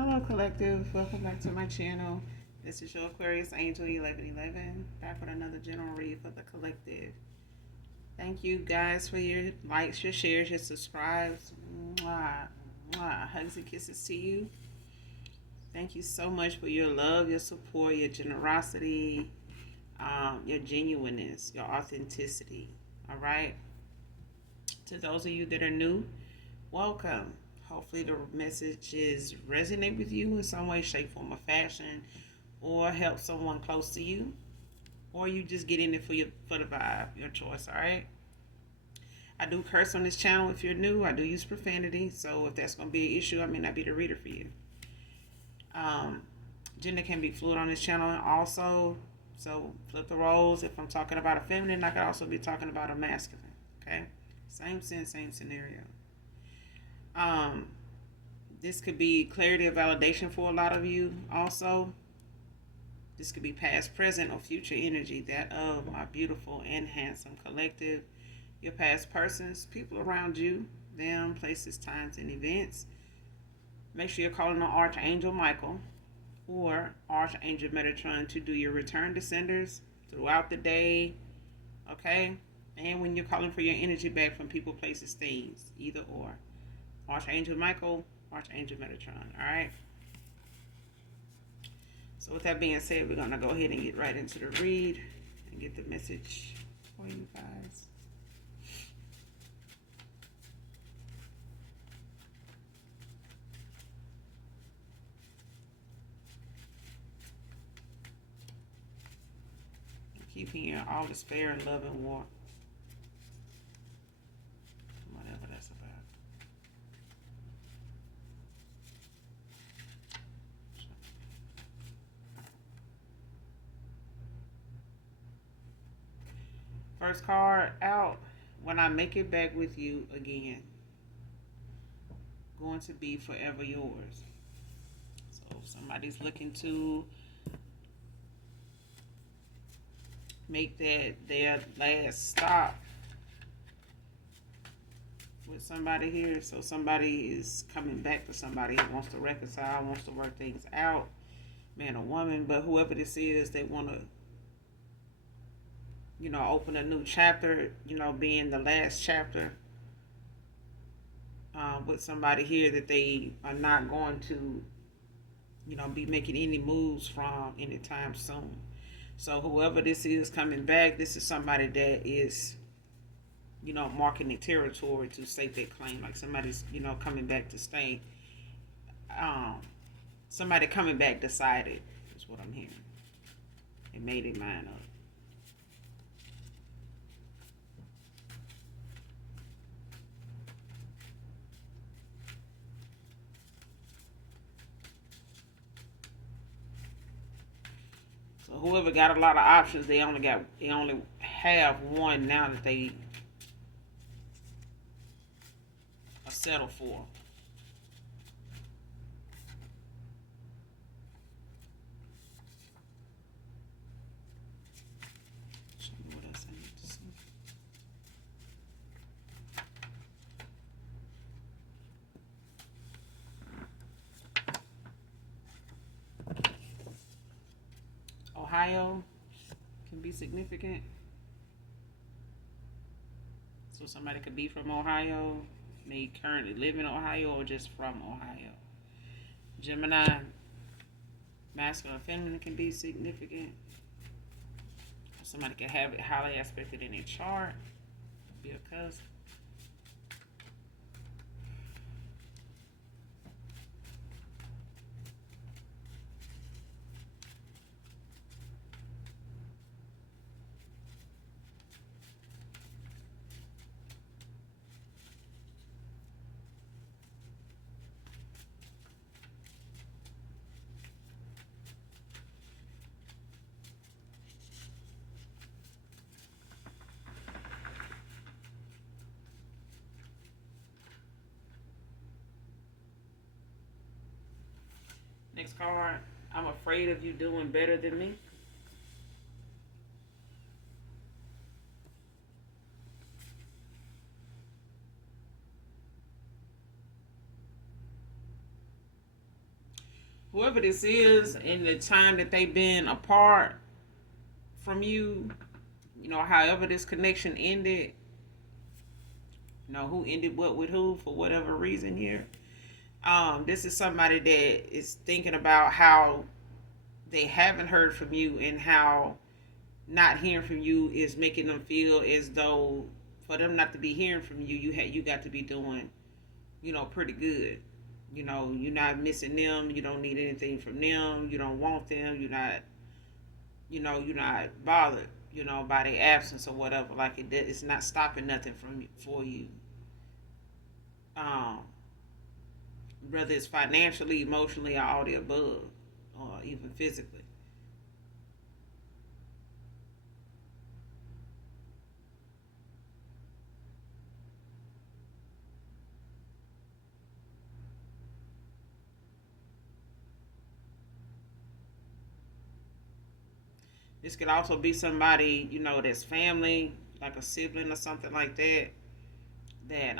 Hello, collective. Welcome back to my channel. This is your Aquarius Angel 1111, back with another general read for the collective. Thank you guys for your likes, your shares, your subscribes. Mwah, mwah. Hugs and kisses to you. Thank you so much for your love, your support, your generosity, your genuineness, your authenticity. All right. To those of you that are new, welcome. Hopefully the messages resonate with you in some way, shape, form, or fashion, or help someone close to you, or you just get in it for the vibe, your choice. All right. I do curse on this channel. If you're new, I do use profanity, so if that's going to be an issue, I may not be the reader for you. Um, Gender can be fluid on this channel also, so flip the roles. If I'm talking about a feminine, I could also be talking about a masculine. Okay, same sense, same scenario. Um, this could be clarity or validation for a lot of you also. This could be past, present, or future energy, that of our beautiful and handsome collective. Your past persons, people around you, them, places, times, and events. Make sure you're calling on Archangel Michael or Archangel Metatron to do your return to senders throughout the day, okay? And when you're calling for your energy back from people, places, things, either or. Archangel Michael, Archangel Metatron, all right? So with that being said, we're going to go ahead and get right into the read and get the message for you guys. Keeping you all despair and love and war. Whatever that's about. First card out. When I make it back with you again. Going to be forever yours. So if somebody's looking to make that their last stop with somebody here. So somebody is coming back to somebody who wants to reconcile, wants to work things out, man or woman, but whoever this is, they want to, open a new chapter, being the last chapter with somebody here that they are not going to, be making any moves from anytime soon. So whoever this is coming back, this is somebody that is, marking the territory to stake their claim. Like somebody's, coming back to stay. Somebody coming back decided is what I'm hearing. They made their mind up. So whoever got a lot of options, they only have one now that they are settled for. Show me what else I need to see. Ohio can be significant. So somebody could be from Ohio, may currently live in Ohio, or just from Ohio. Gemini, masculine or feminine can be significant. Somebody can have it highly aspected in a chart, be a cousin. Next card, I'm afraid of you doing better than me. whoever this is, in the time that they've been apart from you, however this connection ended, who ended what with who for whatever reason here. This is somebody that is thinking about how they haven't heard from you and how not hearing from you is making them feel as though for them not to be hearing from you, you got to be doing, pretty good. You're not missing them. You don't need anything from them. You don't want them. You're not bothered, by their absence or whatever. Like it's not stopping nothing from for you. Um, Whether it's financially, emotionally, or all the above, or even physically. This could also be somebody, that's family, like a sibling or something like that. That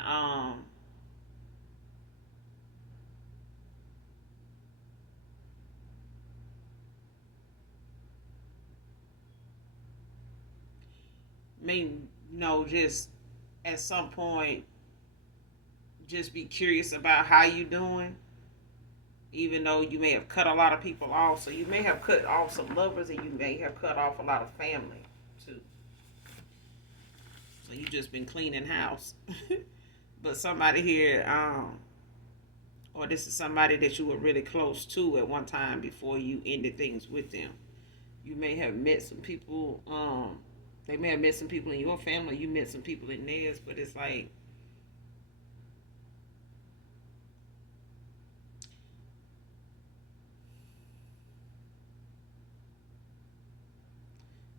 may just at some point just be curious about how you doing, even though you may have cut a lot of people off. So you may have cut off some lovers, and you may have cut off a lot of family too. So you just been cleaning house. But somebody here, or this is somebody that you were really close to at one time before you ended things with them. You may have met some people. They may have met some people in your family. You met some people in theirs, but it's like,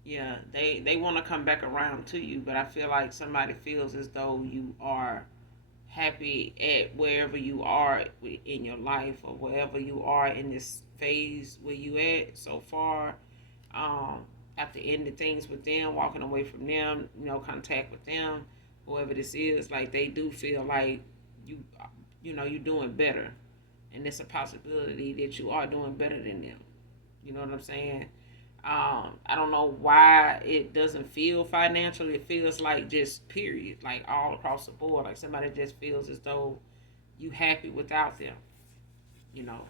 yeah, they want to come back around to you, but I feel like somebody feels as though you are happy at wherever you are in your life, or wherever you are in this phase where you at so far. um After ending things with them, walking away from them, contact with them, whoever this is, like they do feel like you you're doing better, and it's a possibility that you are doing better than them. You know what I'm saying? I don't know why it doesn't feel financial. It feels like just period, like all across the board. Like somebody just feels as though you happy without them, you know.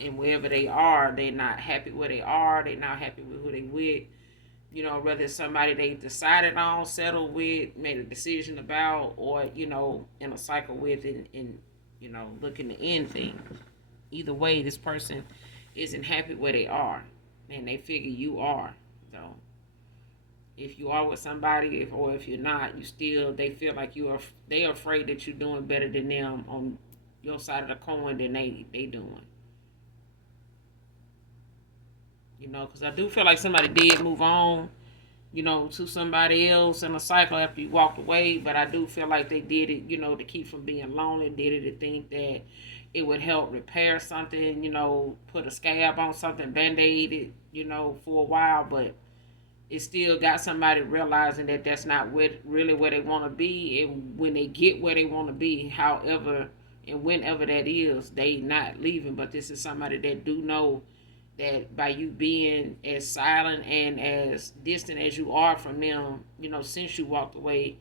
And wherever they are, they're not happy where they are. They're not happy with who they with. Whether it's somebody they decided on, settled with, made a decision about, or, in a cycle with, and looking to end things. Either way, this person isn't happy where they are, and they figure you are. So if you are with somebody, or if you're not, you still, they feel like they're afraid that you're doing better than them on your side of the coin than they doing. Because I do feel like somebody did move on, to somebody else in a cycle after you walked away. But I do feel like they did it, to keep from being lonely. Did it to think that it would help repair something, put a scab on something, band-aid it, for a while. But it still got somebody realizing that that's not really where they want to be. And when they get where they want to be, however and whenever that is, they not leaving. But this is somebody that do know that by you being as silent and as distant as you are from them, since you walked away,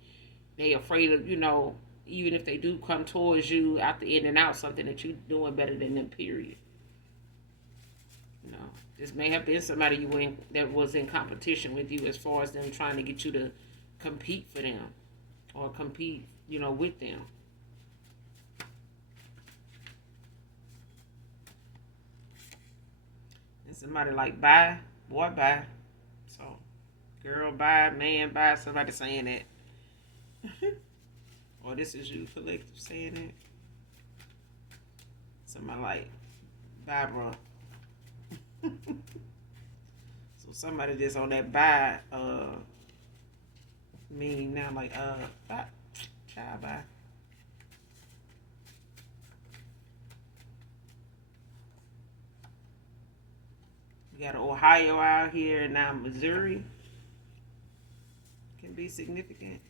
they afraid of, even if they do come towards you after in and out something, that you doing better than them, period. you know this may have been somebody that was in competition with you, as far as them trying to get you to compete for them, or compete, with them. And somebody like bye, boy bye. So girl bye, man bye, somebody saying that. Or this is you collective saying it. Somebody like bye, bro. So somebody just on that bye meaning now, like bye, child bye. We got Ohio out here, and now Missouri can be significant.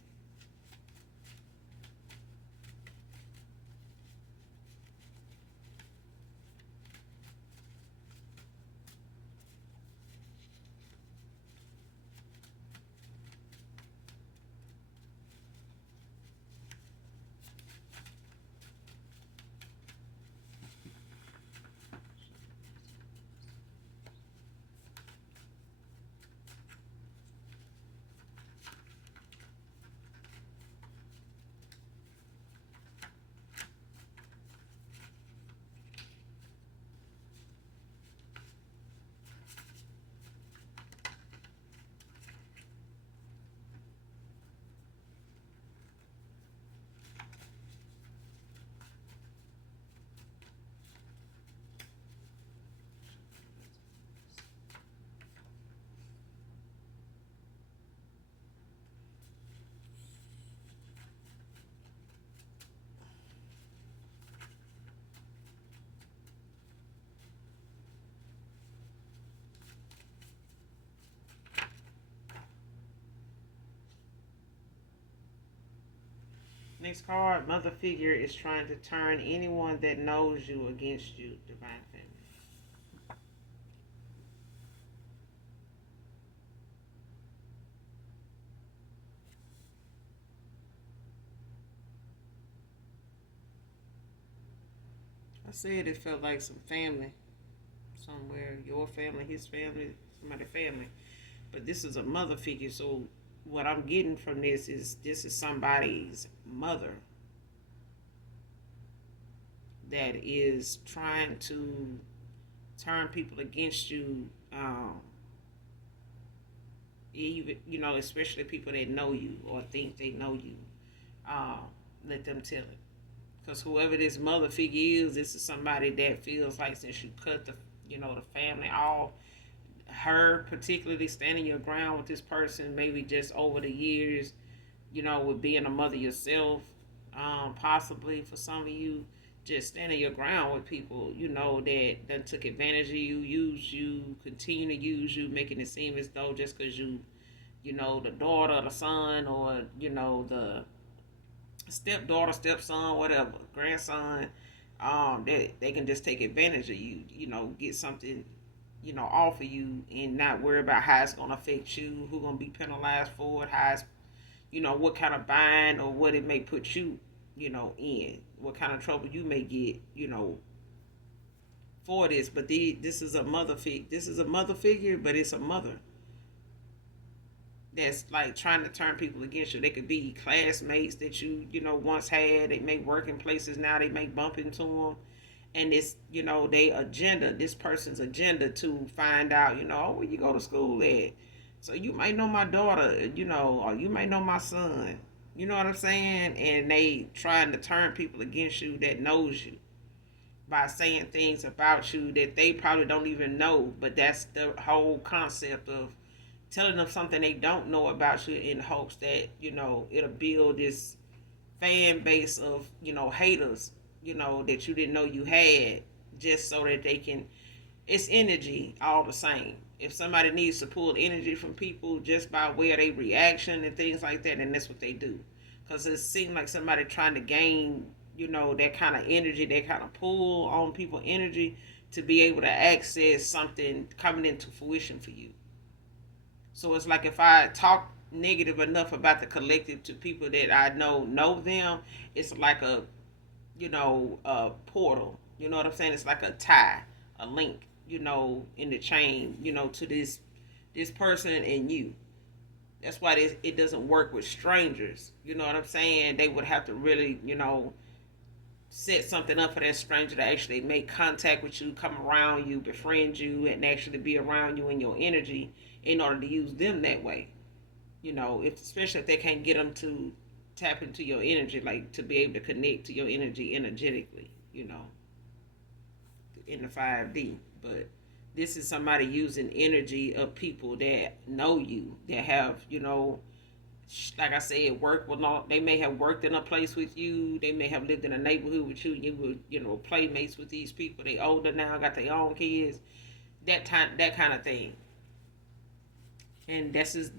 Next card, mother figure is trying to turn anyone that knows you against you. Divine feminine. I said it felt like some family somewhere. Your family, his family, somebody family. But this is a mother figure. So what I'm getting from this is somebody's mother that is trying to turn people against you. Even especially people that know you or think they know you. Um, Let them tell it. Because whoever this mother figure is, this is somebody that feels like since you cut the family off, her particularly standing your ground with this person, maybe just over the years, with being a mother yourself, possibly for some of you, just standing your ground with people, that took advantage of you, used you, continue to use you, making it seem as though just because the daughter, the son, or the stepdaughter, stepson, whatever, grandson, that they can just take advantage of you, get something, off of you and not worry about how it's gonna affect you, who gonna be penalized for it, how it's, what kind of bind or what it may put you, in, what kind of trouble you may get, for this. But this is a this is a mother figure, but it's a mother that's like trying to turn people against you. They could be classmates that once had. They may work in places now. They may bump into them, and it's they agenda. This person's agenda to find out oh, where you go to school at. So you might know my daughter, or you might know my son. You know what I'm saying? And they trying to turn people against you that knows you by saying things about you that they probably don't even know. But that's the whole concept of telling them something they don't know about you in hopes that it'll build this fan base of haters that you didn't know you had, just so that they can. It's energy all the same. If somebody needs to pull energy from people just by way of their reaction and things like that, then that's what they do, because it seems like somebody trying to gain that kind of energy, that kind of pull on people energy to be able to access something coming into fruition for you. So it's like if I talk negative enough about the collective to people that I know them, it's like a portal. You know what I'm saying? It's like a tie, a link, in the chain, to this person and you. That's why it doesn't work with strangers. You know what I'm saying? They would have to really, set something up for that stranger to actually make contact with you, come around you, befriend you, and actually be around you in your energy in order to use them that way. If especially if they can't get them to tap into your energy, like to be able to connect to your energy energetically, in the 5D. But this is somebody using energy of people that know you, that have, like I said, work with all. They may have worked in a place with you. They may have lived in a neighborhood with you. You were, playmates with these people. They older now, got their own kids. That kind of thing. And this is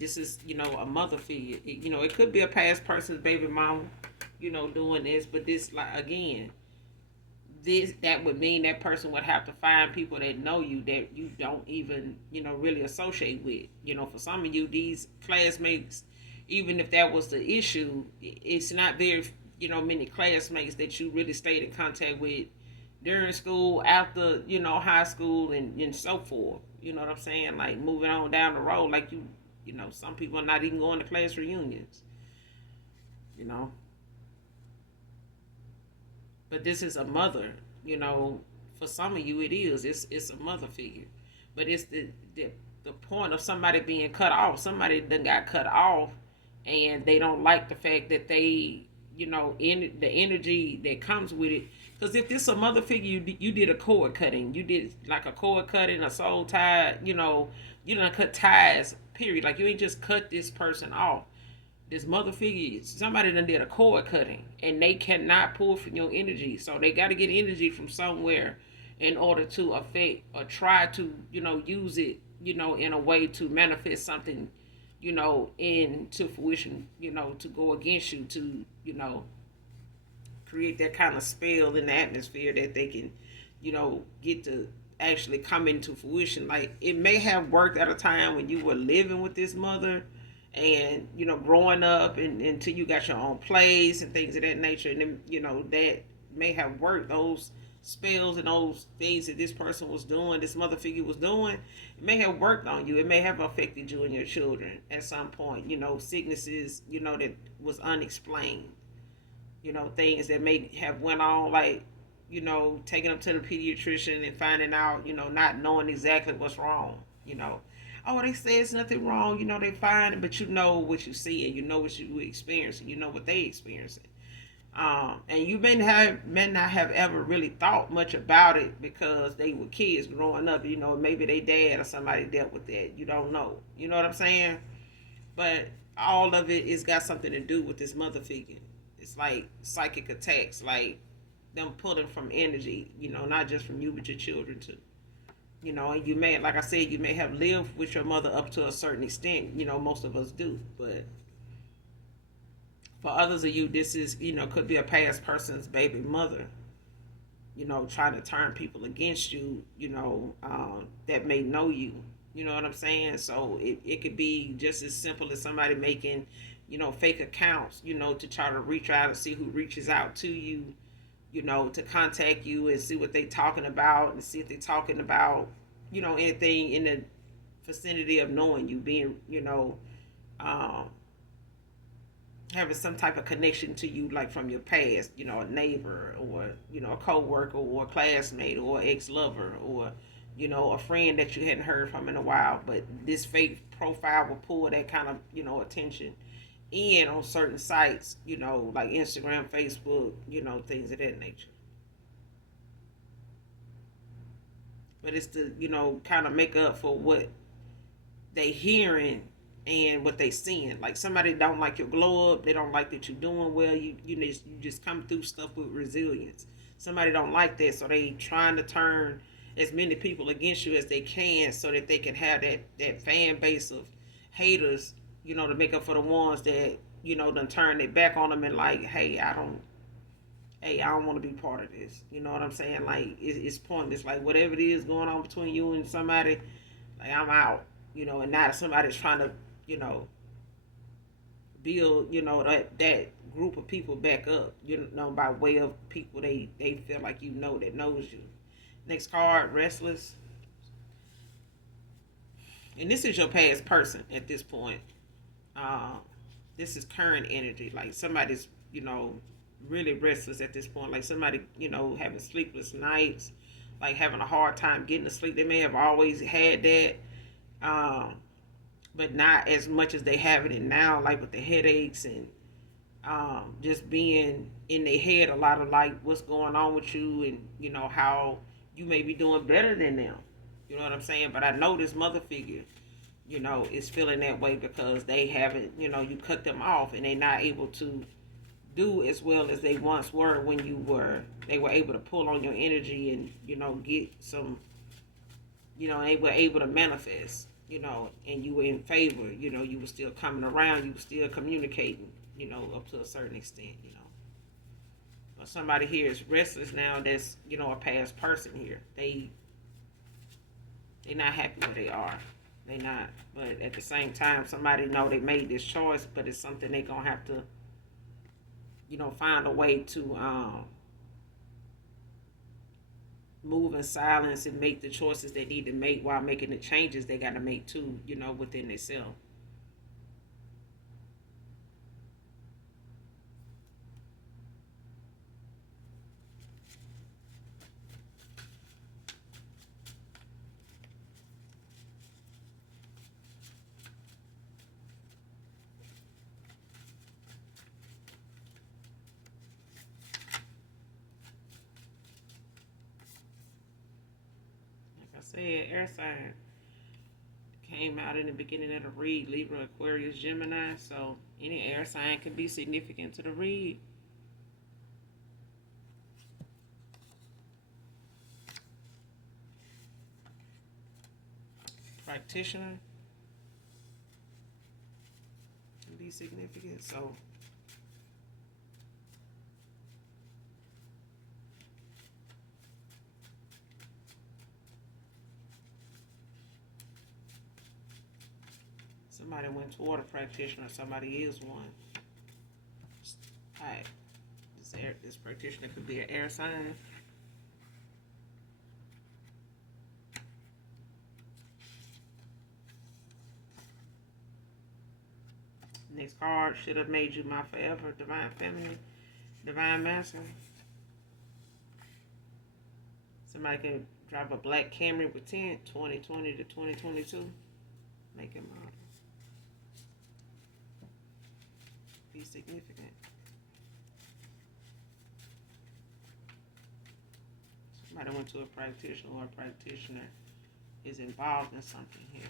a mother figure. It could be a past person's baby mama, doing this. But this, like, again, that would mean that person would have to find people that know you that you don't even really associate with. For some of you, these classmates, even if that was the issue, it's not very many classmates that you really stayed in contact with during school, after high school, and so forth. You know what I'm saying? Like moving on down the road, like some people are not even going to class reunions. You know, but this is a mother. For some of you, it is. It's a mother figure, but it's the point of somebody being cut off. Somebody done got cut off, and they don't like the fact that they, in the energy that comes with it. Because if this a mother figure, you did a cord cutting. You did like a cord cutting, a soul tie. You don't cut ties. Period. Like you ain't just cut this person off. This mother figure, somebody done did a cord cutting, and they cannot pull from your energy. So they got to get energy from somewhere in order to affect or try to, use it, in a way to manifest something, into fruition, to go against you, to. create that kind of spell in the atmosphere that they can, get to actually come into fruition. Like it may have worked at a time when you were living with this mother and growing up and until you got your own place and things of that nature, and then that may have worked. Those spells and those things that this person was doing, this mother figure was doing, it may have worked on you. It may have affected you and your children at some point. Sicknesses that was unexplained. Things that may have went on, like taking them to the pediatrician and finding out, not knowing exactly what's wrong. Oh, they say it's nothing wrong. They fine, but you know what you see and you know what you experience and you know what they experiencing. And you may not have ever really thought much about it because they were kids growing up. Maybe they dad or somebody dealt with that. You don't know. You know what I'm saying? But all of it is got something to do with this mother figure. It's like psychic attacks, like them pulling from energy. Not just from you but your children too. And you may, like I said, you may have lived with your mother up to a certain extent. Most of us do, but for others of you, this is, could be a past person's baby mother, trying to turn people against you, that may know you. You know what I'm saying? So it could be just as simple as somebody making, fake accounts, to try to reach out and see who reaches out to you, to contact you and see what they talking about and see if they talking about, anything in the vicinity of knowing you, being, um, having some type of connection to you, like from your past, a neighbor or, a co-worker or a classmate or ex-lover or, a friend that you hadn't heard from in a while. But this fake profile will pull that kind of, attention in on certain sites, like Instagram, Facebook, things of that nature. But it's to, kind of make up for what they hearing and what they seeing. Like somebody don't like your glow up, they don't like that you're doing well. You just come through stuff with resilience. Somebody don't like that, so they trying to turn as many people against you as they can, so that they can have that fan base of haters, to make up for the ones that done turn their back on them and like, hey, I don't want to be part of this. You know what I'm saying? Like it's pointless. Like whatever it is going on between you and somebody, like I'm out. And now somebody's trying to, you know, build, that group of people back up, by way of people they feel like that knows you. Next card, restless. And this is your past person at this point. Uh, this is current energy. Like somebody's, really restless at this point. Like somebody, having sleepless nights, like having a hard time getting to sleep. They may have always had that. Um, but not as much as they have it in now, like with the headaches and just being in their head a lot of like what's going on with you and how you may be doing better than them. You know what I'm saying? But I know this mother figure, is feeling that way because they haven't, you cut them off and they're not able to do as well as they once were when they were able to pull on your energy and get some, they were able to manifest, and you were in favor, you were still coming around, you were still communicating, up to a certain extent. But somebody here is restless now that's, a past person here. They not happy where they are. They not. But at the same time, somebody know they made this choice, but it's something they gonna have to, find a way to move in silence and make the choices they need to make while making the changes they got to make too, within themselves. Like I said, air sign came out in the beginning of the read, Libra, Aquarius, Gemini. So any air sign can be significant to the read. Practitioner can be significant. So Somebody went toward a practitioner. Somebody is one. All right. This practitioner could be an air sign. Next card, should have made you my forever, divine feminine, divine masculine. Somebody can drive a black Camry with tint, 2020 to 2022. Make it be significant. Somebody went to a practitioner, or a practitioner is involved in something here.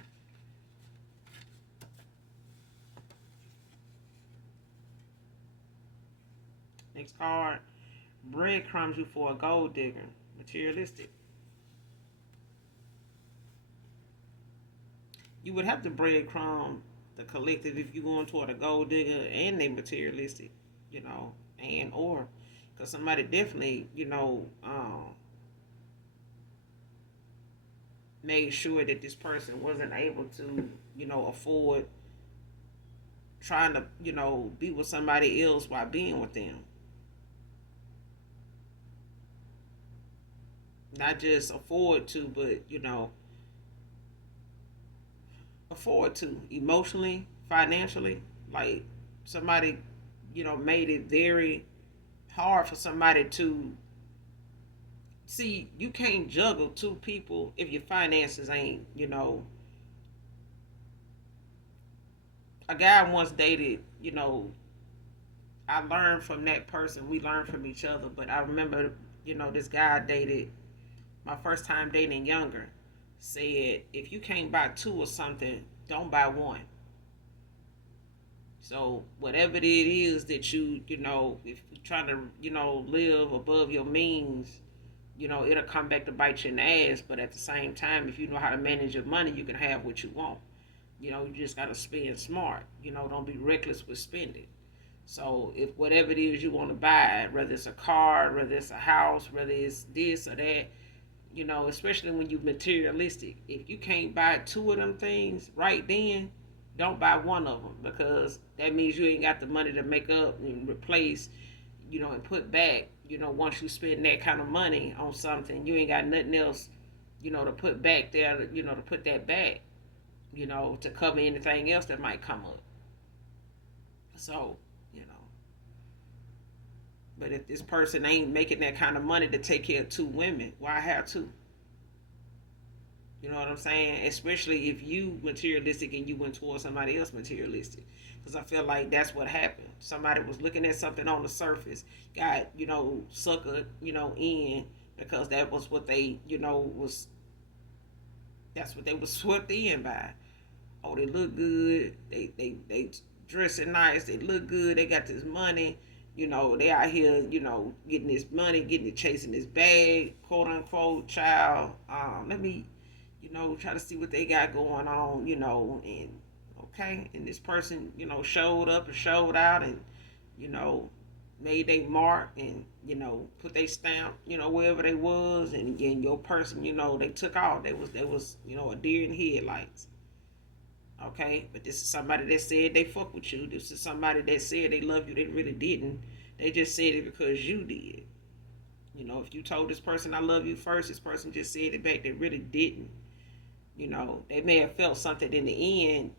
Next card, breadcrumbs you for a gold digger, materialistic. You would have to breadcrumb the collective if you're going toward a gold digger and they materialistic, and or because somebody definitely, made sure that this person wasn't able to, afford trying to, be with somebody else while being with them. Not just afford to, but, afford to emotionally, financially. Like somebody, made it very hard for somebody to see. You can't juggle two people if your finances ain't, a guy once dated, I learned from that person. We learned from each other. But I remember, this guy I dated my first time dating younger said, if you can't buy two or something, don't buy one. So whatever it is that if you're trying to, live above your means, it'll come back to bite you in the ass. But at the same time, if you know how to manage your money, you can have what you want. You just got to spend smart. Don't be reckless with spending. So if whatever it is you want to buy, whether it's a car, whether it's a house, whether it's this or that, especially when you're materialistic, if you can't buy two of them things right then, don't buy one of them, because that means you ain't got the money to make up and replace, and put back. Once you spend that kind of money on something, you ain't got nothing else, to put back there, to put that back, to cover anything else that might come up. So, but if this person ain't making that kind of money to take care of two women, why have two? You know what I'm saying? Especially if you materialistic and you went towards somebody else materialistic. Because I feel like that's what happened. Somebody was looking at something on the surface, got, suckered, in, because that was what they, that's what they was swept in by. Oh, they look good. They dressing nice. They look good. They got this money. They out here, getting this money, getting it, chasing this bag, quote unquote, child. Let me, try to see what they got going on, and okay. And this person, showed up and showed out and, made they mark and, put they stamp, wherever they was. And again, your person, they took off. They was, a deer in headlights. Okay, but this is somebody that said they fuck with you. This is somebody that said they love you. They really didn't. They just said it because you did. If you told this person I love you first, this person just said it back. They really didn't. They may have felt something in the end,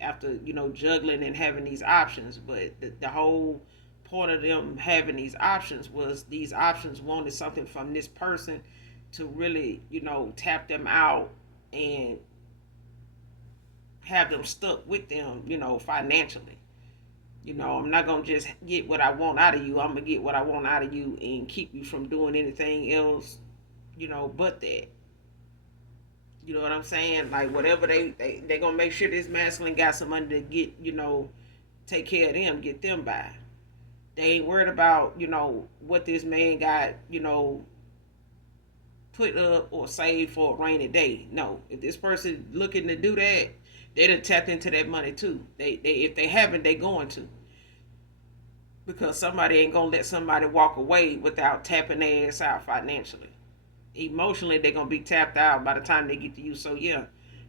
after, juggling and having these options. But the whole point of them having these options was these options wanted something from this person to really, tap them out and have them stuck with them, financially. I'm not going to just get what I want out of you. I'm going to get what I want out of you and keep you from doing anything else, but that. You know what I'm saying? Like, whatever they going to make sure this masculine got some money to get, take care of them, get them by. They ain't worried about, what this man got, put up or saved for a rainy day. No, if this person looking to do that, they done tapped into that money too. They if they haven't, they going to. Because somebody ain't gonna let somebody walk away without tapping their ass out financially. Emotionally, they're gonna be tapped out by the time they get to you. So yeah,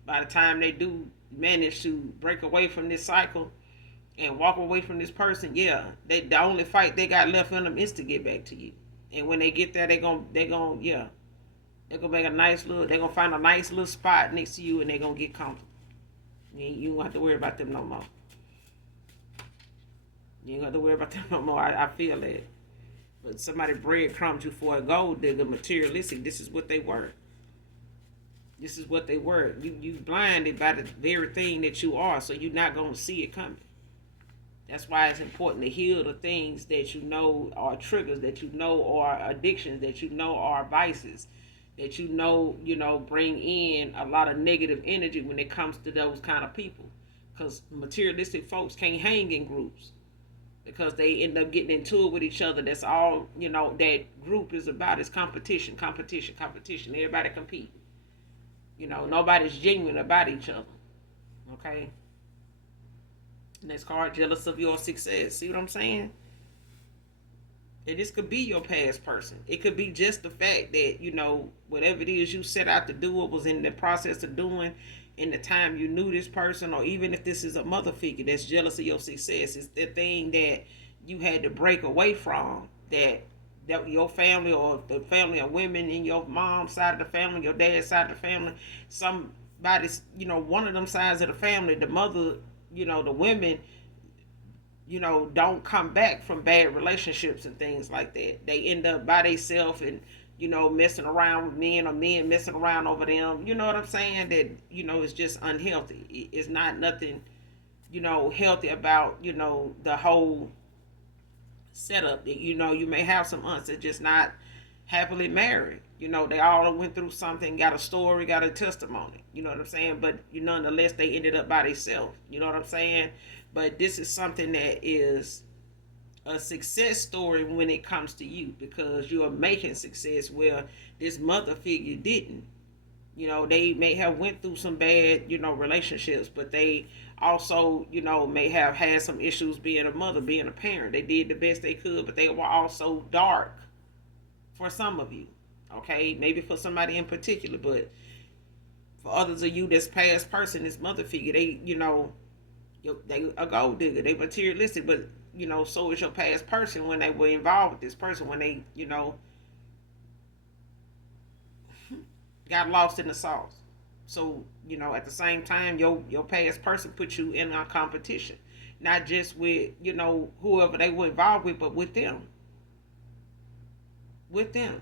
by the time they do manage to break away from this cycle and walk away from this person, yeah, the only fight they got left in them is to get back to you. And when they get there, they're gonna make a nice little. They're gonna find a nice little spot next to you, and they're gonna get comfortable. You don't have to worry about them no more. You ain't got to worry about them no more. I feel that. But somebody breadcrumbed you for a gold digger, materialistic. This is what they were. This is what they were. You blinded by the very thing that you are, so you're not gonna see it coming. That's why it's important to heal the things that you know are triggers, that you know are addictions, that you know are vices, that bring in a lot of negative energy when it comes to those kind of people. Because materialistic folks can't hang in groups because they end up getting into it with each other. That's all, that group is about is competition, competition, competition. Everybody compete. Nobody's genuine about each other. Okay? Next card, jealous of your success. See what I'm saying? And this could be your past person. It could be just the fact that, whatever it is you set out to do or was in the process of doing in the time you knew this person, or even if this is a mother figure that's jealous of your success, it's the thing that you had to break away from, that your family or the family of women in your mom's side of the family, your dad's side of the family, somebody's, one of them sides of the family, the mother, the women, don't come back from bad relationships and things like that. They end up by themselves and, messing around with men, or men messing around over them. You know what I'm saying? That, it's just unhealthy. It's not nothing, healthy about, the whole setup. You may have some aunts that just not happily married. They all went through something, got a story, got a testimony. You know what I'm saying? But nonetheless, they ended up by themselves. You know what I'm saying? But this is something that is a success story when it comes to you, because you are making success where this mother figure didn't. They may have went through some bad, relationships, but they also, may have had some issues being a mother, being a parent. They did the best they could, but they were also dark for some of you. Okay, maybe for somebody in particular, but for others of you, this past person, this mother figure, they a gold digger, they materialistic, but so is your past person when they were involved with this person, when they, got lost in the sauce. So, at the same time, your past person put you in a competition. Not just with, whoever they were involved with, but with them. With them.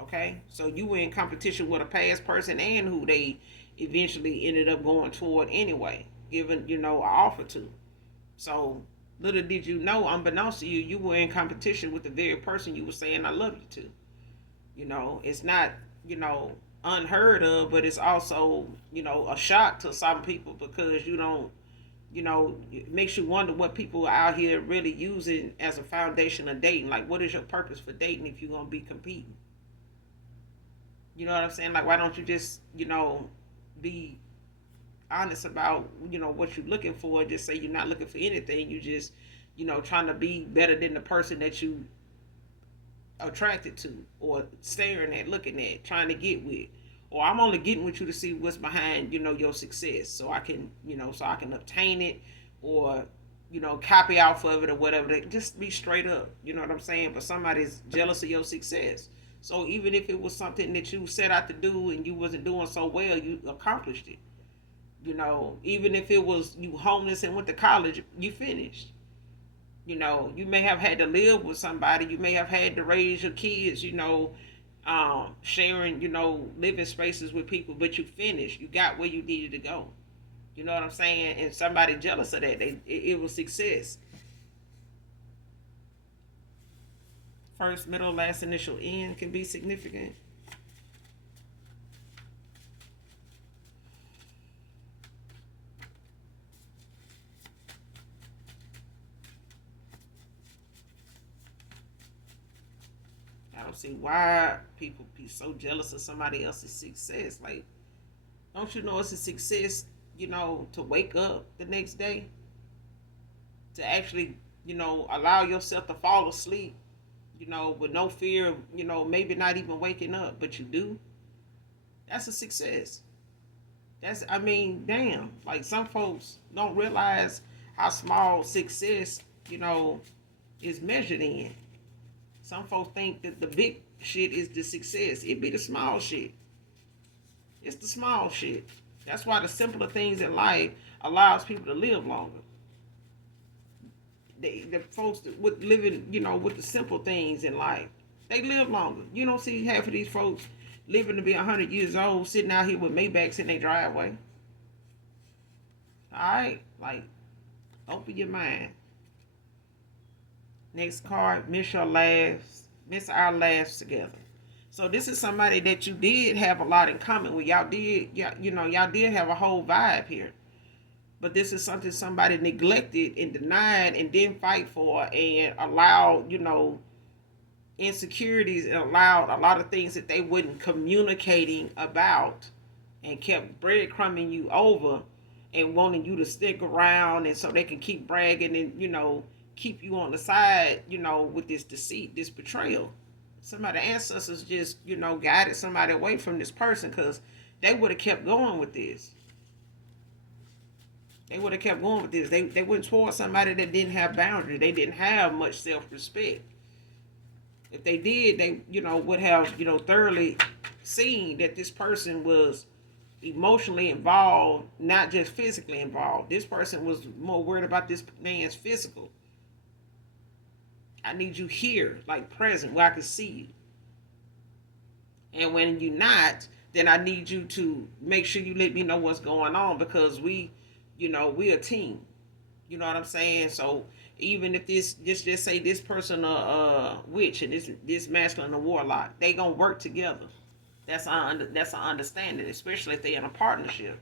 Okay? So you were in competition with a past person and who they eventually ended up going toward anyway, given, an offer to. So little did you know, unbeknownst to you, you were in competition with the very person you were saying I love you to. It's not, unheard of, but it's also, a shock to some people, because you don't, it makes you wonder what people are out here really using as a foundation of dating. Like, what is your purpose for dating if you're going to be competing? You know what I'm saying? Like, why don't you just, be honest about, what you're looking for, and just say you're not looking for anything. You just, trying to be better than the person that you attracted to, or staring at, looking at, trying to get with. Or I'm only getting with you to see what's behind, your success, so I can, so I can obtain it, or, copy off of it, or whatever. Just be straight up, you know what I'm saying? But somebody's jealous of your success. So even if it was something that you set out to do and you wasn't doing so well, you accomplished it. Even if it was you homeless and went to college, you finished. You may have had to live with somebody, you may have had to raise your kids, sharing, living spaces with people, but you finished. You got where you needed to go. You know what I'm saying? And somebody jealous of that, it was success. First, middle, last, initial, end can be significant. I don't see why people be so jealous of somebody else's success. Like, don't you know it's a success, to wake up the next day? To actually, allow yourself to fall asleep, with no fear of, maybe not even waking up, but you do. That's a success. I mean, damn. Like some folks don't realize how small success, you know, is measured in. Some folks think that the big shit is the success. It be the small shit. It's the small shit. That's why the simpler things in life allows people to live longer. The folks that with living, with the simple things in life, they live longer. You don't see half of these folks living to be 100 years old, sitting out here with Maybachs in their driveway. All right, like open your mind. Next card, miss our laughs together. So this is somebody that you did have a lot in common with. Y'all did have a whole vibe here. But this is something somebody neglected and denied and didn't fight for and allowed, insecurities and allowed a lot of things that they wasn't communicating about and kept breadcrumbing you over and wanting you to stick around and so they can keep bragging and, keep you on the side, with this deceit, this betrayal. Some of the ancestors just, guided somebody away from this person because they would have kept going with this. They would have kept going with this. They went towards somebody that didn't have boundaries. They didn't have much self-respect. If they did, they, would have, thoroughly seen that this person was emotionally involved, not just physically involved. This person was more worried about this man's physical. I need you here, like present, where I can see you. And when you're not, then I need you to make sure you let me know what's going on because we a team. You know what I'm saying? So even if just say this person a witch and this masculine a warlock, they gonna work together. That's an understanding, especially if they're in a partnership.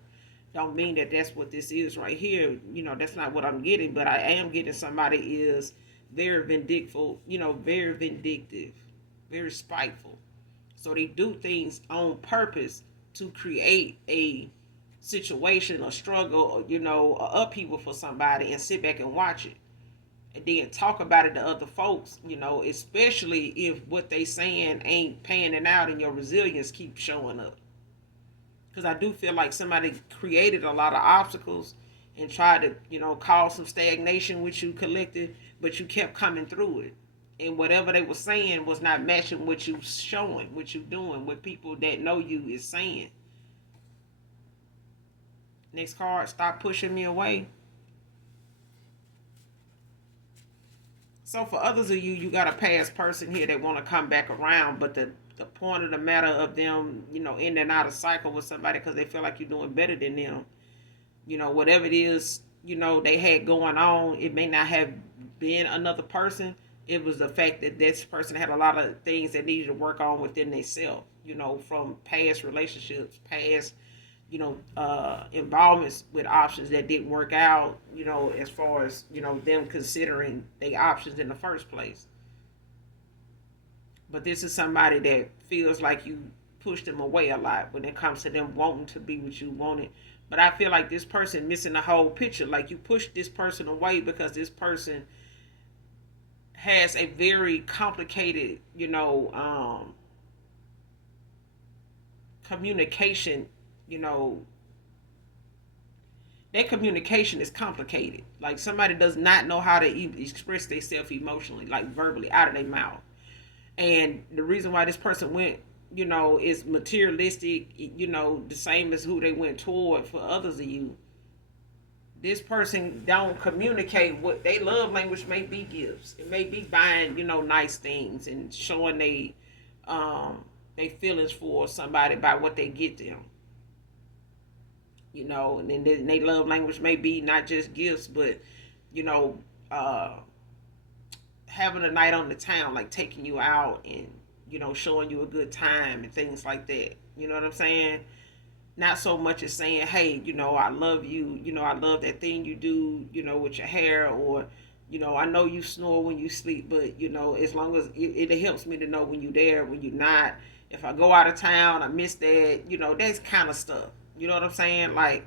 Don't mean that that's what this is right here. That's not what I'm getting, but I am getting somebody is very vindictive, very vindictive, very spiteful. So they do things on purpose to create a situation, a struggle, or upheaval for somebody and sit back and watch it. And then talk about it to other folks, especially if what they saying ain't panning out and your resilience keeps showing up. Because I do feel like somebody created a lot of obstacles and tried to, cause some stagnation with you collective, but you kept coming through it. And whatever they were saying was not matching what you showing, what you doing, what people that know you is saying. Next card, stop pushing me away. So for others of you, you got a past person here that want to come back around, but the point of the matter of them, in and out of cycle with somebody because they feel like you're doing better than them. Whatever it is, they had going on, it may not have been another person. It was the fact that this person had a lot of things that needed to work on within themselves, from past relationships, past, involvements with options that didn't work out, as far as, them considering the options in the first place. But this is somebody that feels like you pushed them away a lot when it comes to them wanting to be what you wanted. But I feel like this person missing the whole picture. Like you pushed this person away because this person has a very complicated, communication, their communication is complicated. Like somebody does not know how to express themselves emotionally, like verbally out of their mouth. And the reason why this person went, is materialistic, the same as who they went toward for others of you. This person don't communicate what they love language may be gifts. It may be buying, nice things and showing they feelings for somebody by what they get them. And then they love language may be not just gifts, but, uh, having a night on the town, like taking you out and, showing you a good time and things like that. You know what I'm saying? Not so much as saying, hey, I love you, I love that thing you do, with your hair, or, I know you snore when you sleep, but, as long as it helps me to know when you're there, when you're not. If I go out of town, I miss that, that's kind of stuff. You know what I'm saying? Like,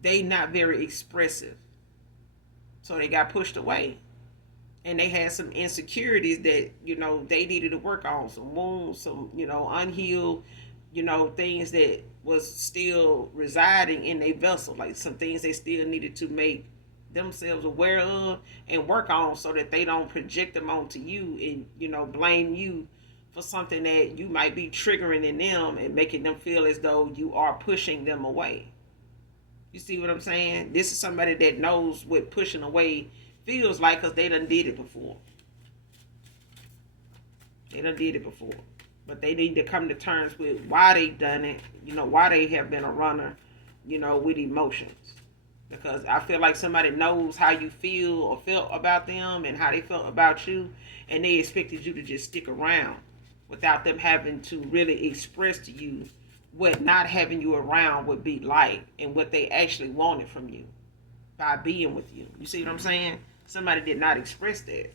they not very expressive. So they got pushed away. And they had some insecurities that, they needed to work on. Some wounds, some, unhealed, things that was still residing in their vessel, like some things they still needed to make themselves aware of and work on so that they don't project them onto you and, blame you for something that you might be triggering in them and making them feel as though you are pushing them away. You see what I'm saying? This is somebody that knows what pushing away feels like because they done did it before. They done did it before. But they need to come to terms with why they done it, why they have been a runner, with emotions. Because I feel like somebody knows how you feel or felt about them and how they felt about you, and they expected you to just stick around without them having to really express to you what not having you around would be like and what they actually wanted from you by being with you. You see what I'm saying? Somebody did not express that.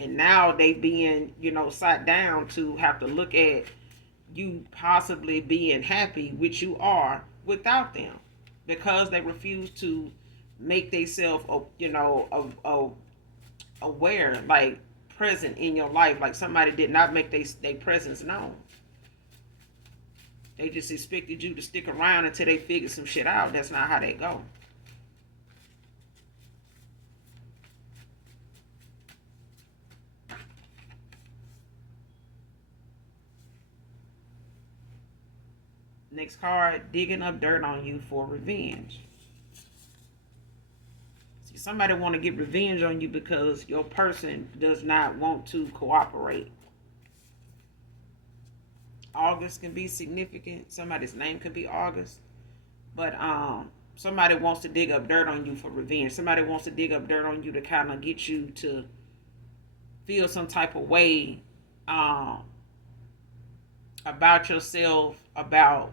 And now they being, sat down to have to look at you possibly being happy, which you are, without them. Because they refuse to make themselves, aware, like present in your life. Like somebody did not make their presence known. They just expected you to stick around until they figure some shit out. That's not how they go. Next card, digging up dirt on you for revenge. See, somebody want to get revenge on you because your person does not want to cooperate. August can be significant. Somebody's name could be August. But somebody wants to dig up dirt on you for revenge. Somebody wants to dig up dirt on you to kind of get you to feel some type of way about yourself, about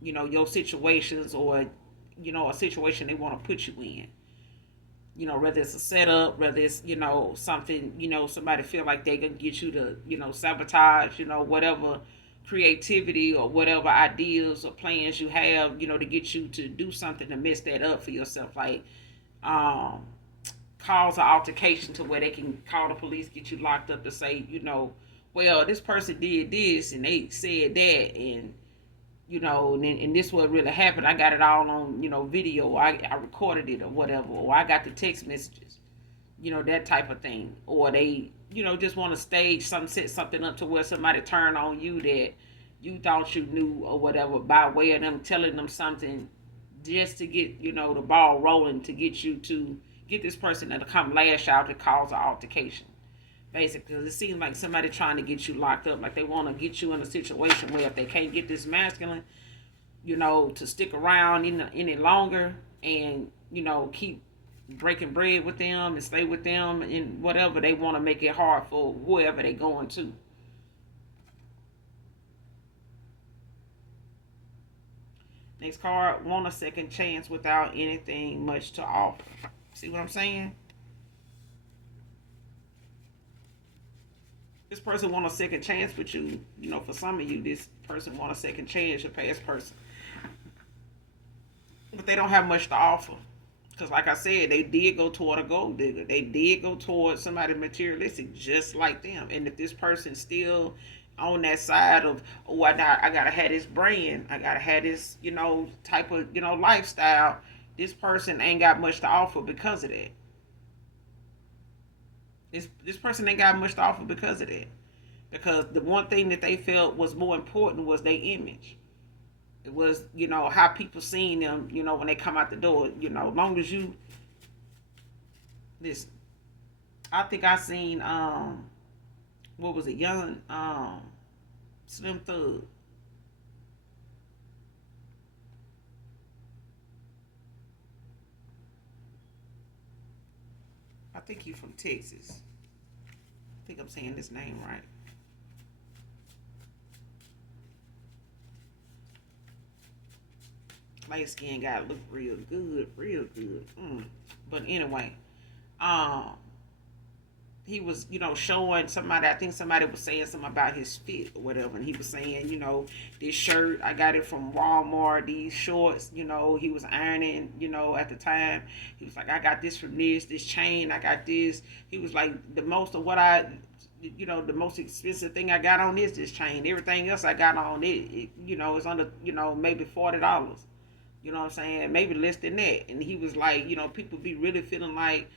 your situations, or a situation they want to put you in. Whether it's a setup, whether it's something, somebody feel like they can get you to sabotage, whatever creativity or whatever ideas or plans you have, to get you to do something to mess that up for yourself, like cause an altercation to where they can call the police, get you locked up, to say, well, this person did this and they said that, and and this what really happened. I got it all on, video. I recorded it or whatever, or I got the text messages, that type of thing. Or they, just want to stage some, set something up to where somebody turn on you that you thought you knew or whatever, by way of them telling them something just to get, the ball rolling, to get you to get this person to come lash out to cause an altercation. Basically, it seems like somebody trying to get you locked up, like they want to get you in a situation where if they can't get this masculine, to stick around any longer and, keep breaking bread with them and stay with them and whatever, they want to make it hard for whoever they going to. Next card, want a second chance without anything much to offer. See what I'm saying? This person want a second chance with you. For some of you, this person want a second chance, your past person. But they don't have much to offer. Because like I said, they did go toward a gold digger. They did go toward somebody materialistic just like them. And if this person's still on that side of, oh, I gotta have this brand, I gotta have this, type of, lifestyle, this person ain't got much to offer because of that. This person ain't got much to offer because of that. Because the one thing that they felt was more important was their image. It was, how people seen them, when they come out the door. Long as you listen. I think I seen what was it, Young Slim Thug. I think he's from Texas. I think I'm saying his name right. Light skin guy look real good, real good. But anyway, um, he was, showing somebody. I think somebody was saying something about his fit or whatever, and he was saying, this shirt I got it from Walmart. These shorts, he was ironing, at the time. He was like, I got this from this chain. I got this. He was like, the most of what I, the most expensive thing I got on is this chain. Everything else I got on is under, maybe $40. You know what I'm saying? Maybe less than that. And he was like, people be really feeling like,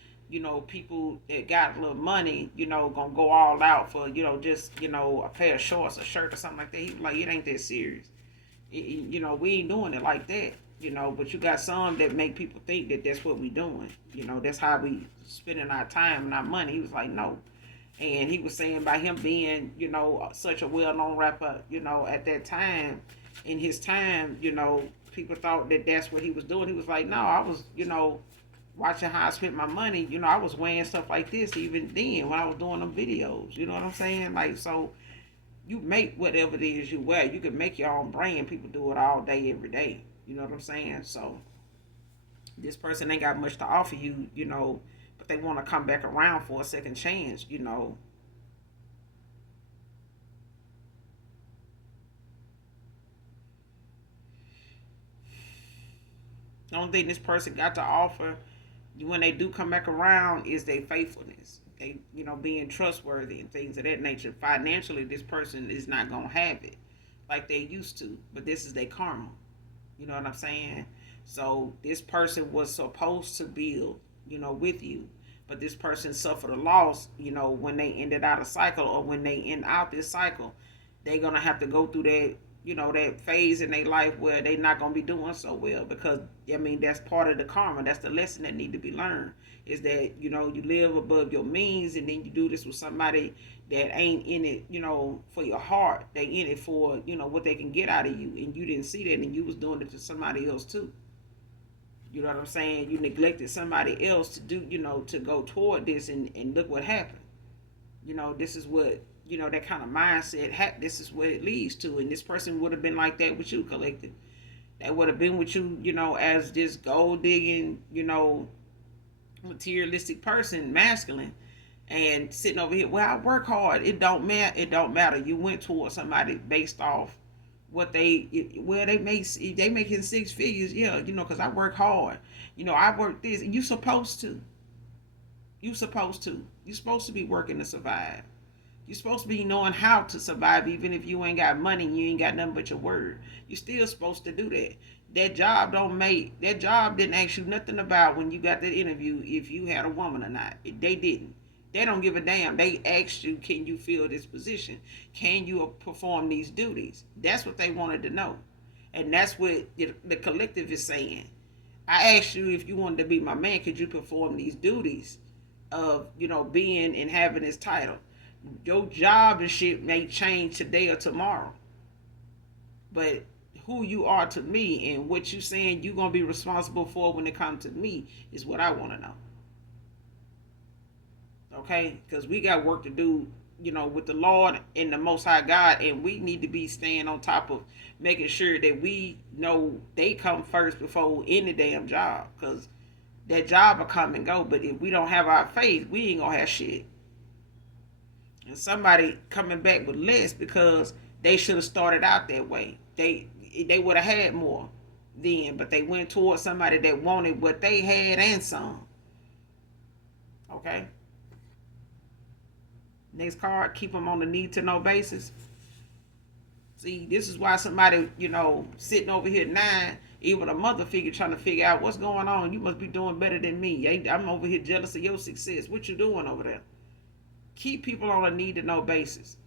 people that got a little money, gonna go all out for, just, a pair of shorts, a shirt or something like that. He was like, it ain't that serious. We ain't doing it like that. But you got some that make people think that that's what we doing. That's how we spending our time and our money. He was like, no. And he was saying by him being, such a well-known rapper, at that time, in his time, people thought that that's what he was doing. He was like, no, I was, watching how I spent my money. I was weighing stuff like this even then when I was doing them videos. You know what I'm saying? Like, so you make whatever it is you wear. You can make your own brand. People do it all day, every day. You know what I'm saying? So this person ain't got much to offer you, but they want to come back around for a second chance. The only thing this person got to offer when they do come back around is their faithfulness. They, being trustworthy and things of that nature. Financially, this person is not gonna have it like they used to, but this is their karma. You know what I'm saying? So this person was supposed to build, with you, but this person suffered a loss, when they ended out a cycle, or when they end out this cycle, they're gonna have to go through that, that phase in their life where they're not gonna be doing so well, because I mean that's part of the karma. That's the lesson that need to be learned. Is that you live above your means, and then you do this with somebody that ain't in it, for your heart. They in it for what they can get out of you, and you didn't see that, and you was doing it to somebody else too. You know what I'm saying? You neglected somebody else to do, to go toward this, and look what happened. This is what, that kind of mindset, this is what it leads to. And this person would have been like that with you, collective. That would have been with you, as this gold digging, materialistic person, masculine, and sitting over here. Well, I work hard. It don't matter. It don't matter. You went towards somebody based off what they making six figures. Yeah, because I work hard. I work this. You supposed to. You supposed to. You supposed to be working to survive. You're supposed to be knowing how to survive, even if you ain't got money and you ain't got nothing but your word. You still supposed to do that. That job didn't ask you nothing about when you got that interview if you had a woman or not. They didn't. They don't give a damn. They asked you, can you fill this position? Can you perform these duties? That's what they wanted to know. And that's what the collective is saying. I asked you if you wanted to be my man, could you perform these duties of, being and having this title? Your job and shit may change today or tomorrow. But who you are to me and what you saying you're going to be responsible for when it comes to me is what I want to know. Okay? Because we got work to do, with the Lord and the Most High God, and we need to be staying on top of making sure that we know they come first before any damn job. Because that job will come and go, but if we don't have our faith, we ain't going to have shit. And somebody coming back with less because they should have started out that way. They would have had more then, but they went towards somebody that wanted what they had and some. Okay. Next card, keep them on the need to know basis. See, this is why somebody, sitting over here nine, even a mother figure trying to figure out what's going on. You must be doing better than me. I'm over here jealous of your success. What you doing over there? Keep people on a need to know basis.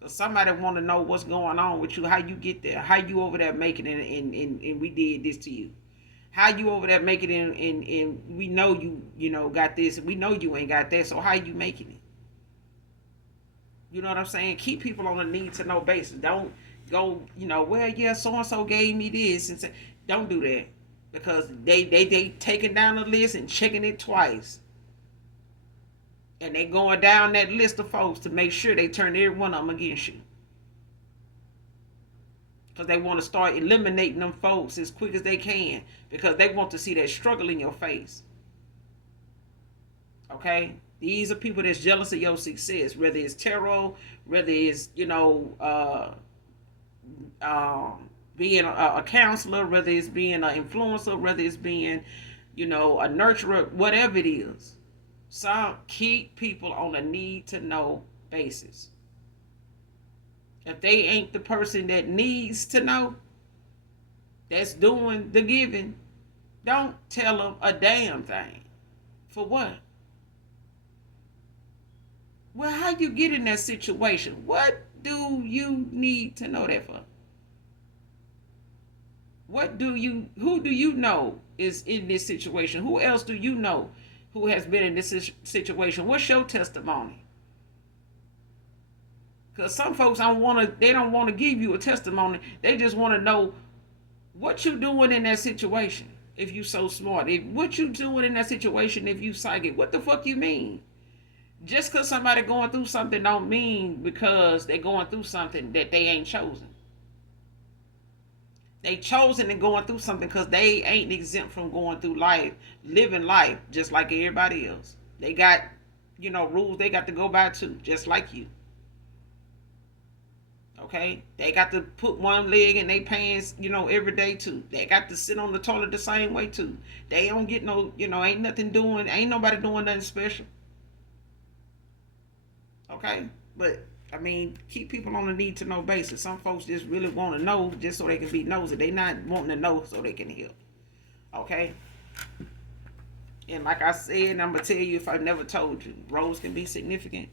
So somebody want to know what's going on with you, how you get there, how you over there making it, and we did this to you. How you over there making it, and we know you, got this. We know you ain't got that. So how you making it? You know what I'm saying? Keep people on a need to know basis. Don't go, well, yeah, so and so gave me this, and don't do that, because they taking down the list and checking it twice. And they going down that list of folks to make sure they turn every one of them against you. Because they want to start eliminating them folks as quick as they can. Because they want to see that struggle in your face. Okay? These are people that's jealous of your success. Whether it's tarot, whether it's, being a counselor, whether it's being an influencer, whether it's being, a nurturer, whatever it is. Some keep people on a need to know basis. If they ain't the person that needs to know, that's doing the giving, don't tell them a damn thing. For what? Well, how you get in that situation? What do you need to know that for? Who do you know is in this situation? Who else do you know who has been in this situation? What's your testimony? Because some folks they don't want to give you a testimony. They just want to know what you doing in that situation. If you so smart, what you doing in that situation, if you psychic, what the fuck you mean? Just because somebody going through something don't mean because they're going through something that they ain't chosen. They chosen and going through something because they ain't exempt from going through life, living life just like everybody else. They got, rules they got to go by too, just like you. Okay? They got to put one leg in their pants, every day too. They got to sit on the toilet the same way too. They don't get ain't nobody doing nothing special. Okay? But keep people on a need to know basis. Some folks just really want to know just so they can be nosy. They not wanting to know so they can help. Okay? And like I said, I'm going to tell you if I never told you, roles can be significant.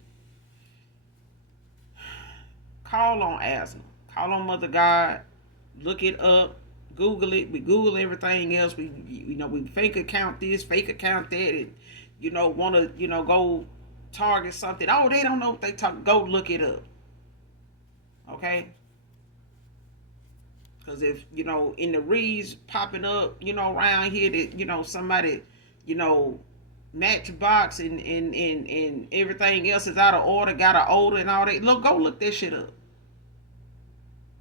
Call on asthma. Call on Mother God. Look it up. Google it. We Google everything else. We fake account this, fake account that, and, want to, go target something. Oh, they don't know what they talk. Go look it up. Okay? Because if, in the reads popping up, around here that, somebody, Matchbox and everything else is out of order, got an odor and all that. Go look that shit up.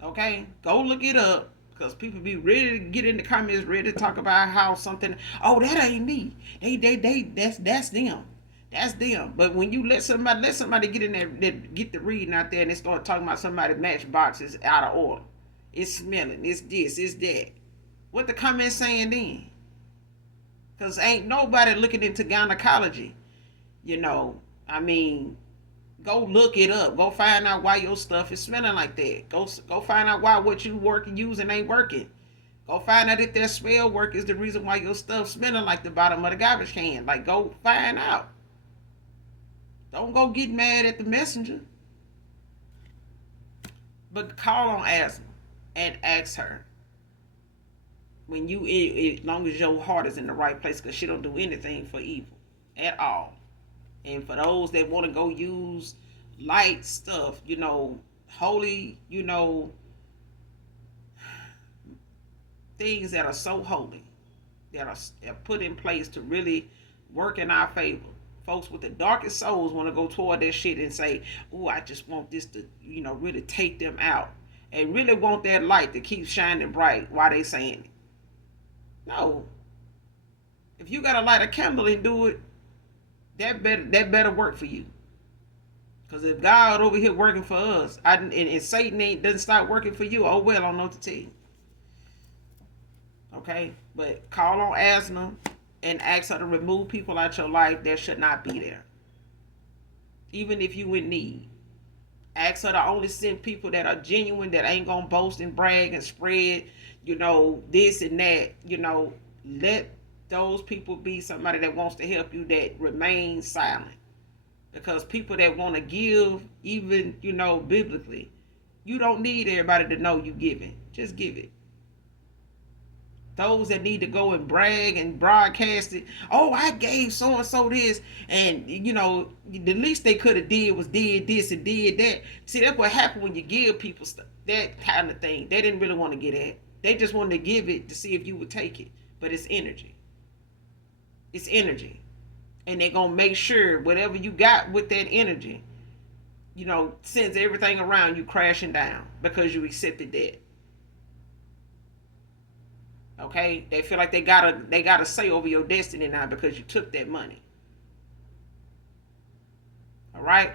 Okay? Go look it up. Because people be ready to get in the comments, ready to talk about how something, oh, that ain't me. That's them. That's them. But when you let somebody get in there, get the reading out there, and they start talking about somebody's matchbox is out of order. It's smelling. It's this. It's that. What the comments saying then? Because ain't nobody looking into gynecology. Go look it up. Go find out why your stuff is smelling like that. Go find out why what you using ain't working. Go find out if that smell work is the reason why your stuff smelling like the bottom of the garbage can. Like, go find out. Don't go get mad at the messenger. But call on asthma and ask her. When as long as your heart is in the right place, because she don't do anything for evil at all. And for those that want to go use light stuff, holy, things that are so holy, that are put in place to really work in our favor. Folks with the darkest souls want to go toward that shit and say, oh, I just want this to, really take them out. And really want that light to keep shining bright while they saying it. No. If you got to light a candle and do it, that better work for you. Because if God over here working for us, and Satan doesn't start working for you, oh well, I don't know what to tell you. Okay? But call on asthma and ask her to remove people out your life that should not be there. Even if you in need. Ask her to only send people that are genuine, that ain't gonna boast and brag and spread, this and that. Let those people be somebody that wants to help you, that remains silent. Because people that want to give, even, biblically, you don't need everybody to know you giving. Just give it. Those that need to go and brag and broadcast it. Oh, I gave so-and-so this. And, the least they could have did was did this and did that. See, that's what happened when you give people stuff. That kind of thing. They didn't really want to get at. They just wanted to give it to see if you would take it. But it's energy. It's energy. And they're going to make sure whatever you got with that energy, sends everything around you crashing down because you accepted that. Okay? They feel like they got a say over your destiny now because you took that money. All right?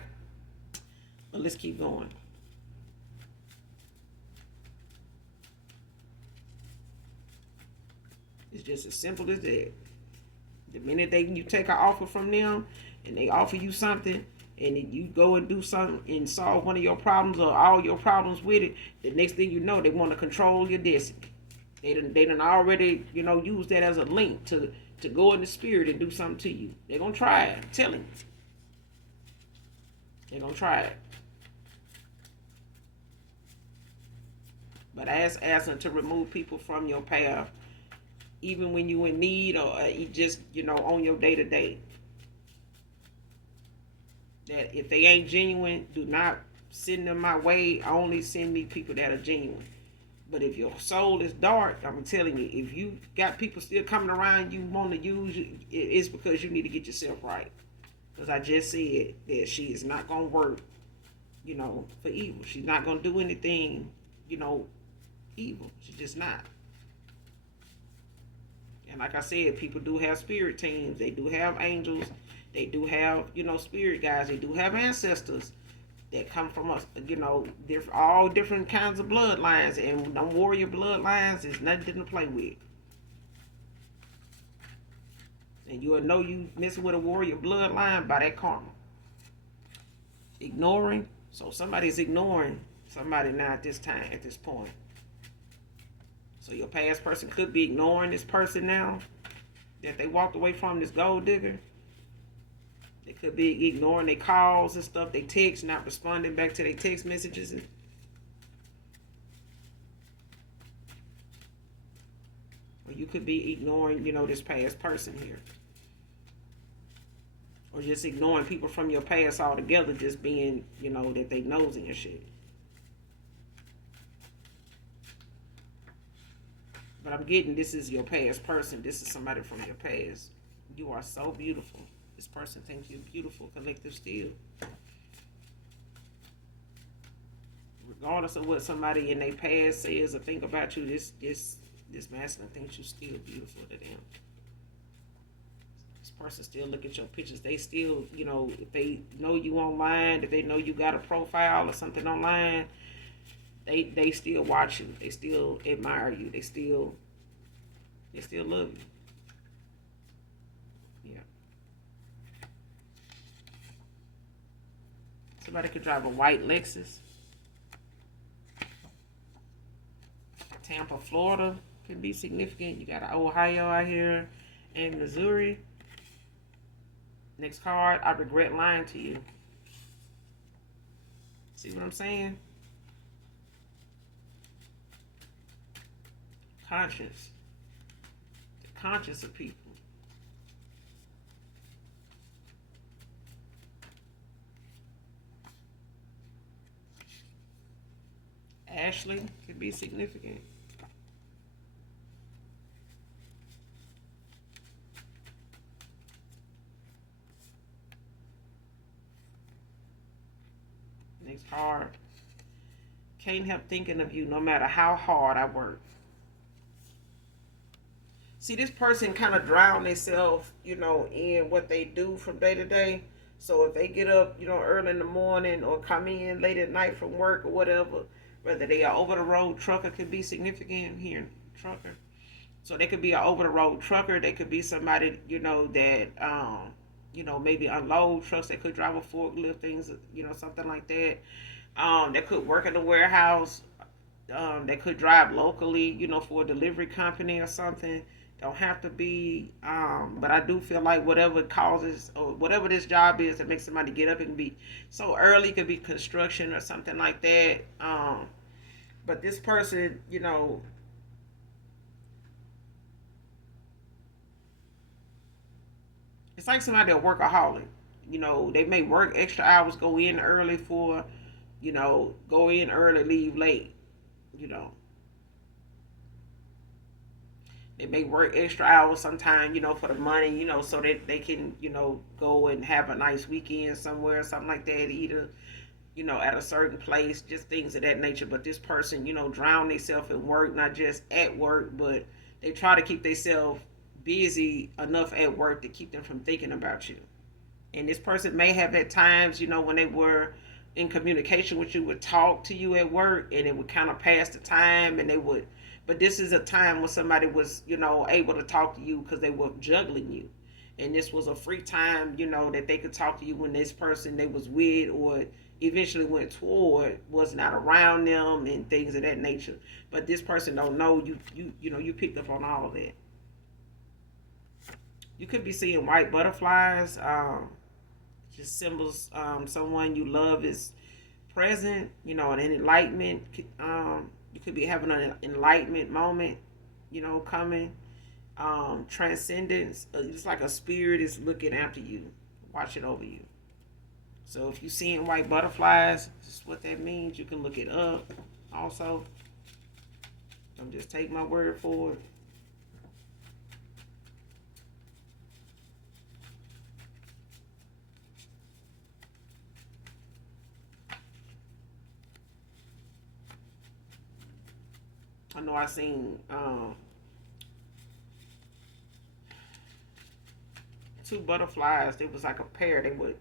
But let's keep going. It's just as simple as that. The minute you take an offer from them and they offer you something, and you go and do something and solve one of your problems or all your problems with it, the next thing you know, they want to control your destiny. They done already, use that as a link to go in the spirit and do something to you. They're gonna try it. I'm telling you. They're gonna try it. But ask them to remove people from your path, even when you in need or you just, on your day to day. That if they ain't genuine, do not send them my way. Only send me people that are genuine. But if your soul is dark, I'm telling you, if you got people still coming around you want to use you, it's because you need to get yourself right. Because I just said that she is not going to work, for evil. She's not going to do anything, evil. She's just not. And like I said, people do have spirit teams. They do have angels. They do have, spirit guides. They do have ancestors that come from us, all different kinds of bloodlines, and them warrior bloodlines is nothing to play with. And you'll know you messing with a warrior bloodline by that karma. Ignoring, so somebody's ignoring somebody now at this time, at this point. So your past person could be ignoring this person now that they walked away from, this gold digger. They could be ignoring their calls and stuff, they text, not responding back to their text messages. Or you could be ignoring, this past person here. Or just ignoring people from your past altogether, just being, that they nosy and shit. But I'm getting this is your past person. This is somebody from your past. You are so beautiful. This person thinks you're beautiful, collective still. Regardless of what somebody in their past says or think about you, this masculine thinks you're still beautiful to them. This person still look at your pictures. They still, if they know you online, if they know you got a profile or something online, they still watch you. They still admire you. They still love you. Yeah. Somebody could drive a white Lexus. Tampa, Florida could be significant. You got Ohio out here and Missouri. Next card, I regret lying to you. See what I'm saying? Conscience. The conscience of people. Ashley could be significant. Next card. Can't help thinking of you no matter how hard I work. See, this person kind of drown themselves, in what they do from day to day. So if they get up, early in the morning or come in late at night from work or whatever, whether they are over the road trucker could be significant here, trucker. So they could be an over the road trucker. They could be somebody, that, maybe unload trucks. They could drive a forklift, things, something like that. They could work in a warehouse. They could drive locally, for a delivery company or something. Don't have to be, but I do feel like whatever causes or whatever this job is that makes somebody get up, it can be so early, it could be construction or something like that. But this person, it's like somebody a workaholic. They may work extra hours, go in early for, go in early, leave late, you know. They may work extra hours sometime, for the money, so that they can, go and have a nice weekend somewhere, something like that, either, at a certain place, just things of that nature. But this person, drown themselves in work, not just at work, but they try to keep themselves busy enough at work to keep them from thinking about you. And this person may have at times, when they were in communication with you, would talk to you at work and it would kind of pass the time and they would, but this is a time when somebody was, able to talk to you because they were juggling you. and this was a free time, that they could talk to you when this person they was with or eventually went toward was not around them and things of that nature. But this person don't know you picked up on all of that. You could be seeing white butterflies, just symbols. Someone you love is present, an enlightenment. You could be having an enlightenment moment, coming. Transcendence. It's like a spirit is looking after you, watching over you. So if you're seeing white butterflies, this is what that means. You can look it up. Also, don't just take my word for it. I know I seen two butterflies. They was like a pair. They were,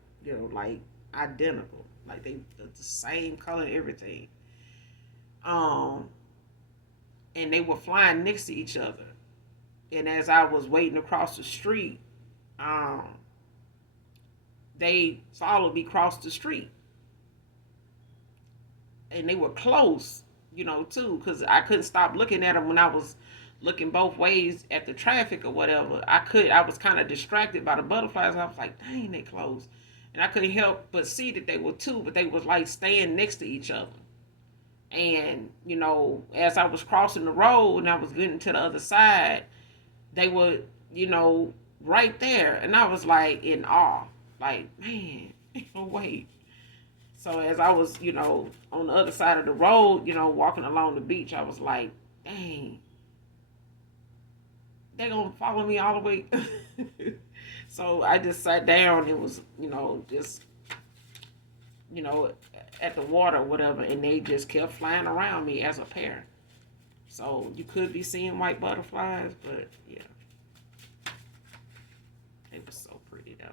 like identical. Like they the same color and everything. Um, and they were flying next to each other. And as I was waiting across the street, um, they followed me across the street, and they were close, too, because I couldn't stop looking at them when I was looking both ways at the traffic or whatever. I was kind of distracted by the butterflies. I was like, dang, they close, and I couldn't help but see that they were two, but they was like staying next to each other. And as I was crossing the road and I was getting to the other side, they were, right there, and I was like in awe, like, man, wait. So as I was, on the other side of the road, walking along the beach, I was like, dang, they gonna follow me all the way. So I just sat down and was, just, you know, at the water or whatever, and they just kept flying around me as a pair. So you could be seeing white butterflies, but yeah, they were so pretty though.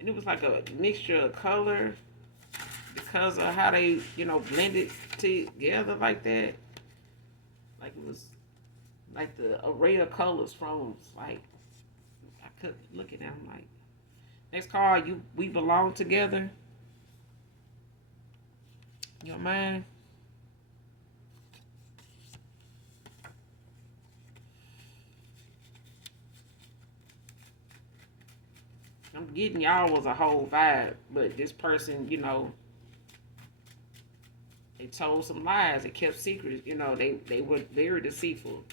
And it was like a mixture of color because of how they, blended together like that. Like it was like the array of colors from like I could look at them like next card you we belong together. Your mind. I'm getting y'all was a whole vibe, but this person, they told some lies. They kept secrets. They were very deceitful.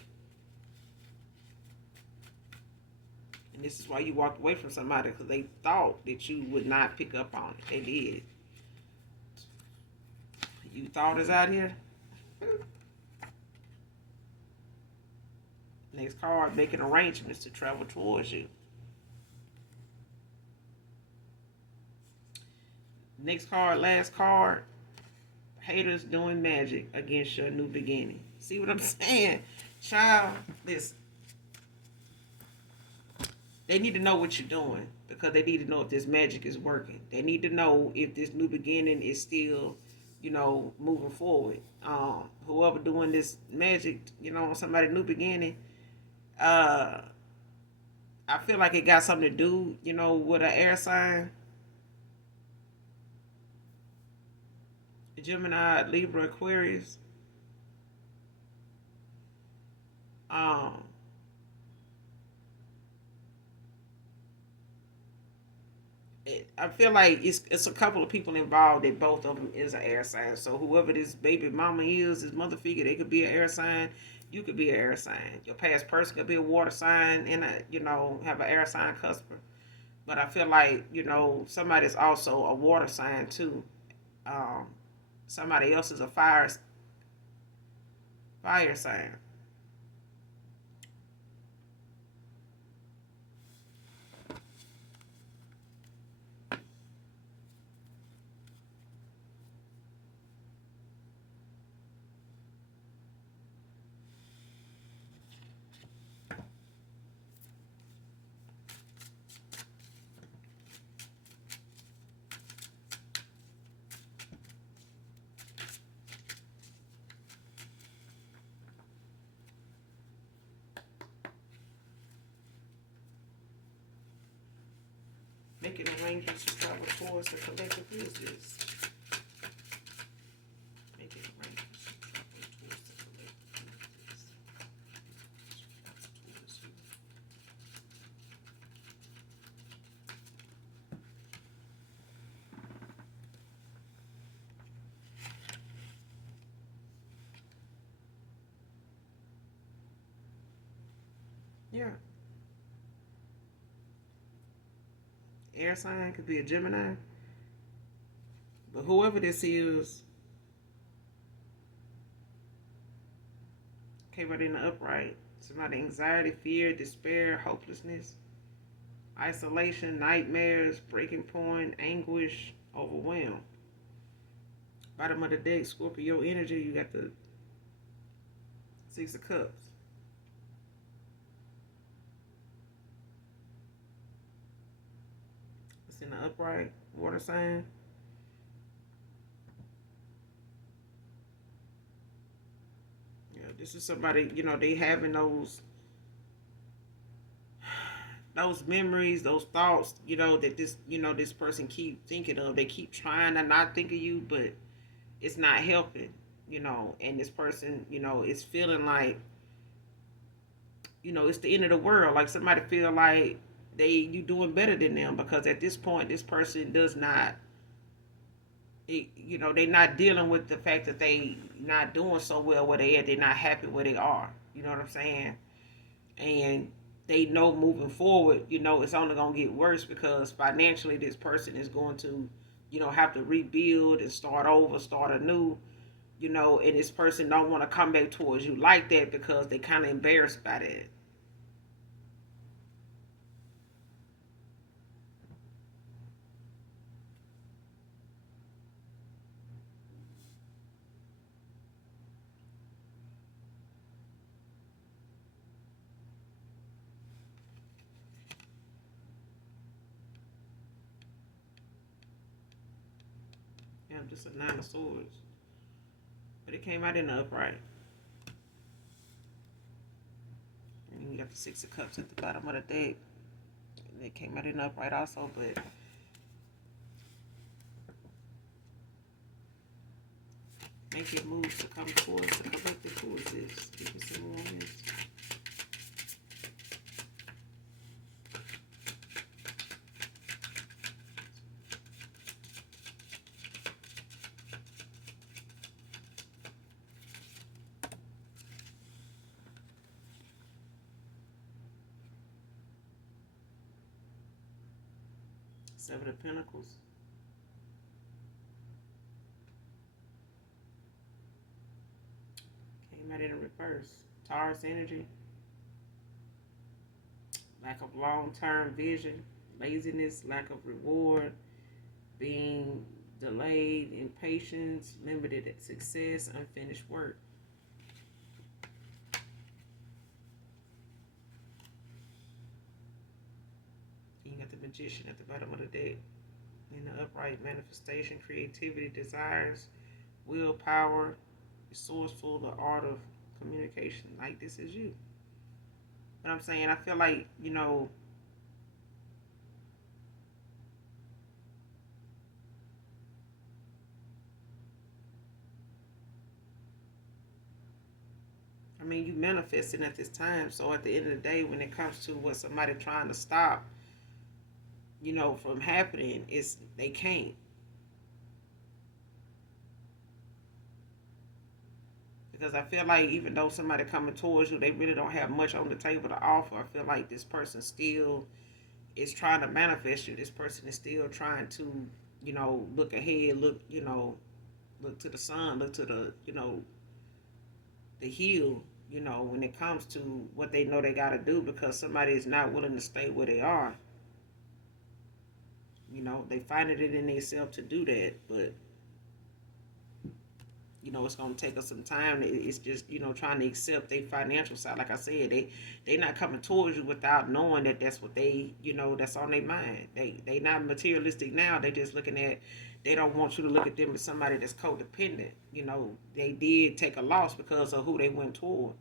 And this is why you walked away from somebody because they thought that you would not pick up on it. They did. You thought is out here. Next card, making arrangements to travel towards you. Next card, last card, haters doing magic against your new beginning. See what I'm saying? Child, listen. They need to know what you're doing because they need to know if this magic is working. They need to know if this new beginning is still, moving forward. Whoever doing this magic, somebody new beginning, uh, I feel like it got something to do, with an air sign. Gemini, Libra, Aquarius. Um, I feel like it's a couple of people involved that both of them is an air sign. So whoever this baby mama is, this mother figure, they could be an air sign. You could be an air sign. Your past person could be a water sign and have an air sign customer. But I feel like somebody's also a water sign too. Um, Somebody else is a fire sign. Making arrangements to travel towards the collective. Who is this? Making arrangements to travel towards the collective. Who is this? Towards you. Yeah. Air sign could be a Gemini. But whoever this is came out in the upright. Somebody anxiety, fear, despair, hopelessness, isolation, nightmares, breaking point, anguish, overwhelmed. Bottom of the deck, Scorpio energy, you got the Six of Cups. It's in the upright, water sign. Yeah, this is somebody, they having those memories, those thoughts, that this person keep thinking of. They keep trying to not think of you, but it's not helping, and this person, is feeling like, it's the end of the world. Like somebody feel like you doing better than them, because at this point this person does not, they not dealing with the fact that they not doing so well where they at. They're not happy where they are. You know what I'm saying? And they know moving forward, it's only gonna get worse, because financially this person is going to, have to rebuild and start over, start anew. And this person don't want to come back towards you like that, because they kind of embarrassed by that. Yeah, just a Nine of Swords. But it came out in the upright. And you got the Six of Cups at the bottom of the deck. And it came out in the upright also, but make your moves to come towards the collective. Who is this? Give me some more on this. Seven of Pentacles. Came out in a reverse. Taurus energy. Lack of long-term vision. Laziness. Lack of reward. Being delayed. Impatience. Limited success. Unfinished work. You got the Magician at the bottom of the deck. In the upright, manifestation, creativity, desires, willpower, resourceful, the art of communication. Like, this is you. But I'm saying, I feel like, you manifesting at this time. So at the end of the day, when it comes to what somebody trying to stop, from happening, is they can't. Because I feel like even though somebody coming towards you, they really don't have much on the table to offer. I feel like this person still is trying to manifest you. This person is still trying to, look ahead, look to the sun, look to the hill, when it comes to what they know they got to do, because somebody is not willing to stay where they are. They find it in themselves to do that, but it's gonna take us some time. It's just trying to accept their financial side. Like I said, they not coming towards you without knowing that that's what they that's on their mind. They not materialistic now. They just looking at. They don't want you to look at them as somebody that's codependent. They did take a loss because of who they went toward.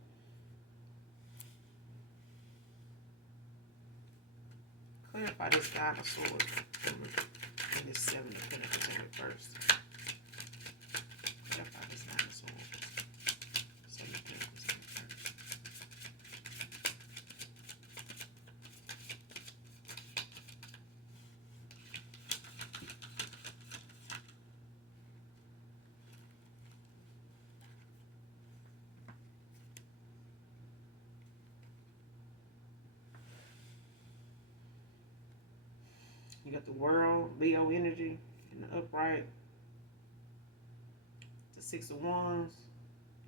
Clarify this Nine of Swords. And it's Seven of Pentacles in reverse. Yep, I just found this one. Seven of Pentacles in reverse. You got the World, Leo energy, in the upright. The Six of Wands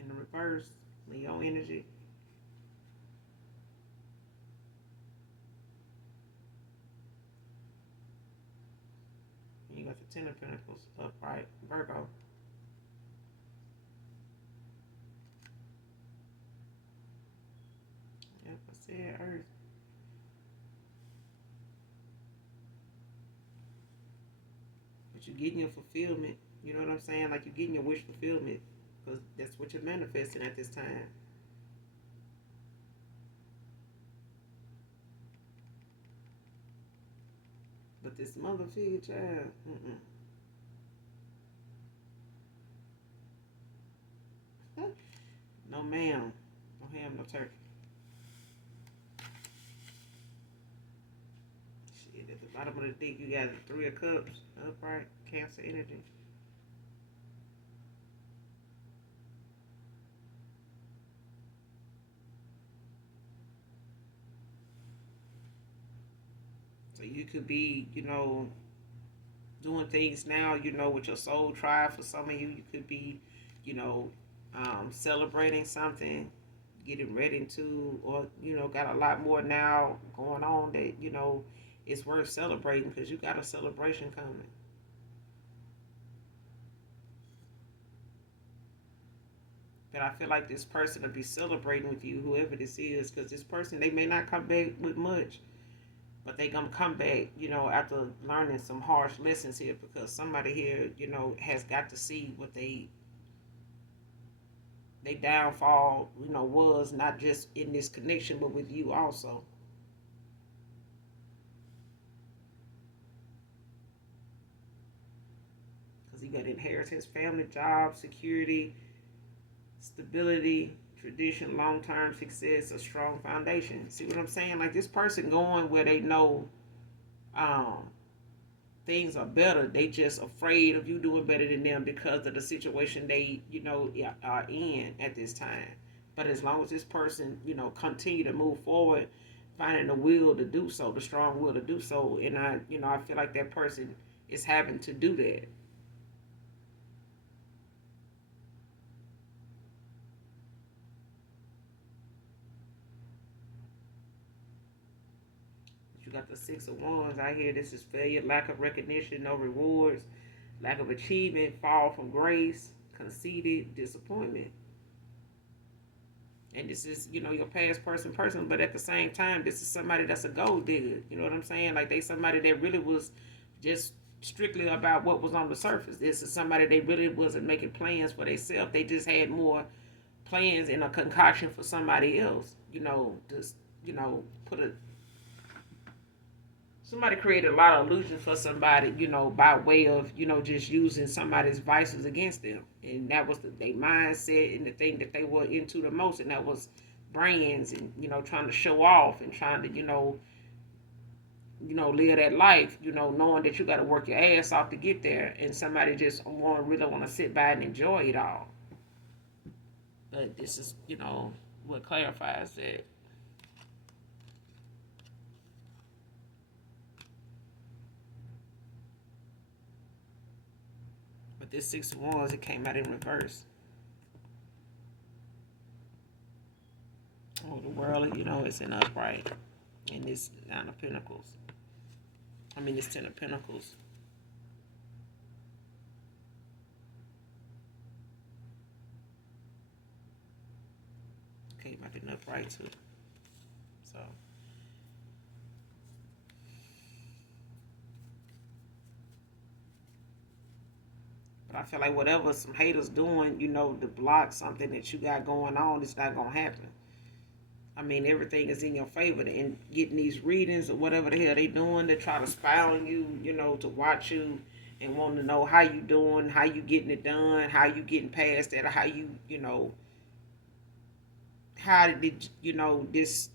in the reverse, Leo energy. And you got the Ten of Pentacles upright, Virgo. Yep, I said Earth. But you're getting your fulfillment. You know what I'm saying? Like you're getting your wish fulfillment. Because that's what you're manifesting at this time. But this mother figure child, no ma'am. No ham, no turkey. Shit, at the bottom of the deck, you got the Three of Cups, upright, Cancer energy. So you could be, doing things now, with your soul tribe. For some of you, you could be, you know, celebrating something, getting ready to, or, got a lot more now going on that, it's worth celebrating because you got a celebration coming. But I feel like this person will be celebrating with you, whoever this is, because this person, they may not come back with much, but they gonna come back, after learning some harsh lessons here, because somebody here, has got to see what they downfall, was not just in this connection, but with you also. Because you got inheritance, family, job, security, stability, tradition, long-term success, a strong foundation. See what I'm saying? Like this person going where they know um, things are better. They just afraid of you doing better than them because of the situation they, are in at this time. But as long as this person, continue to move forward, finding the will to do so, the strong will to do so, and I feel like that person is having to do that. You got the Six of Wands. I hear this is failure, lack of recognition, no rewards, lack of achievement, fall from grace, conceited, disappointment. And this is, your past person, but at the same time, this is somebody that's a gold digger. You know what I'm saying? Like they somebody that really was just strictly about what was on the surface. This is somebody they really wasn't making plans for themselves. They just had more plans in a concoction for somebody else. Just put a somebody created a lot of illusions for somebody, by way of, just using somebody's vices against them. And that was their mindset and the thing that they were into the most. And that was brands and, trying to show off and trying to, live that life, knowing that you got to work your ass off to get there. And somebody just really want to sit by and enjoy it all. But this is, what clarifies that. But this Six of Wands, it came out in reverse. Oh, the world, it's in upright. And this Nine of Pentacles. I mean, this Ten of Pentacles. Came out in upright too. So. But I feel like whatever some haters doing, to block something that you got going on, it's not going to happen. I mean, everything is in your favor, and getting these readings or whatever the hell they doing to try to spy on you, to watch you and want to know how you doing, how you getting it done, how you getting past that, or how how did this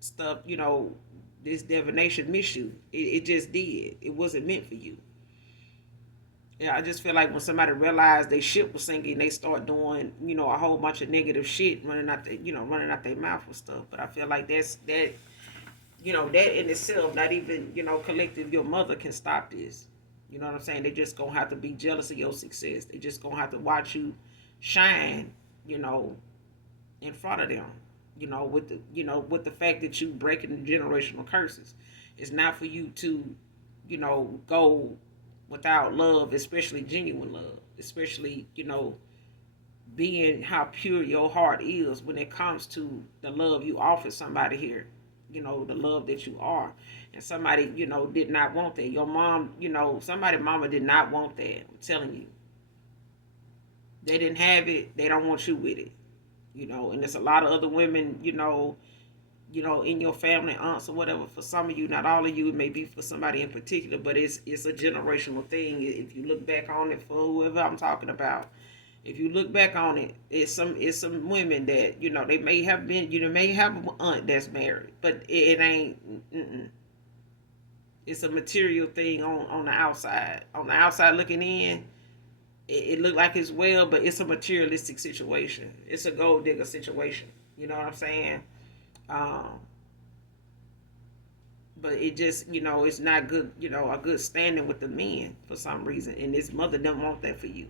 stuff, this divination miss you. It just did. It wasn't meant for you. Yeah, I just feel like when somebody realized their ship was sinking, they start doing, a whole bunch of negative shit running out their mouth and stuff. But I feel like that in itself, not even, collective, your mother can stop this. You know what I'm saying? They just gonna have to be jealous of your success. They just gonna have to watch you shine, you know, in front of them. With the fact that you breaking the generational curses. It's not for you to, go without love, especially genuine love, especially, being how pure your heart is when it comes to the love you offer somebody here, the love that you are. And somebody, did not want that. Your mom, somebody mama did not want that. I'm telling you. They didn't have it, they don't want you with it. And there's a lot of other women, in your family, aunts or whatever. For some of you, not all of you, it may be for somebody in particular, but it's a generational thing. If you look back on it, for whoever I'm talking about, if you look back on it, it's some women that they may have been, may have an aunt that's married, but it ain't. Mm-mm. It's a material thing on the outside. On the outside looking in, it looked like it's well, but it's a materialistic situation. It's a gold digger situation. You know what I'm saying? Um, but it just, it's not good, a good standing with the men for some reason. And this mother didn't want that for you.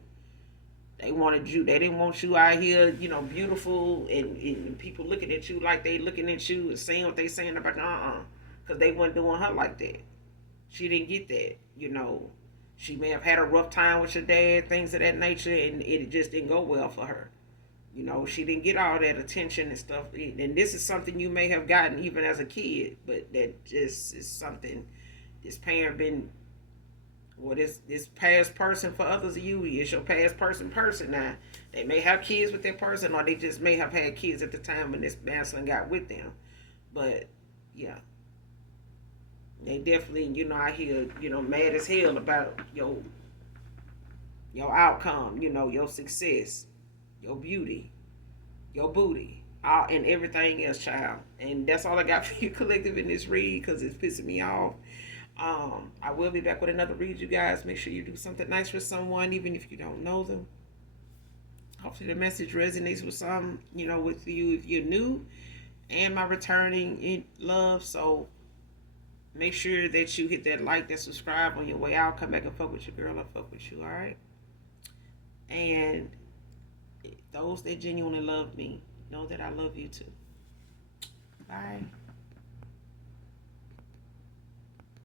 They wanted you. They didn't want you out here, beautiful, and people looking at you like they looking at you and saying what they saying about because they weren't doing her like that. She didn't get that. She may have had a rough time with your dad, things of that nature, and it just didn't go well for her. She didn't get all that attention and stuff. And this is something you may have gotten even as a kid, but that just is something this parent been, well, this past person for others of you is your past person now. They may have kids with that person, or they just may have had kids at the time when this masculine got with them. But yeah, they definitely, I hear, mad as hell about your outcome, your success, your beauty, your booty, and everything else, child. And that's all I got for you, collective, in this read, because it's pissing me off. I will be back with another read, you guys. Make sure you do something nice for someone, even if you don't know them. Hopefully the message resonates with some, with you if you're new, and my returning in love. So make sure that you hit that like, that subscribe on your way out. Come back and fuck with your girl. I fuck with you, all right? And those that genuinely love me know that I love you too. Bye.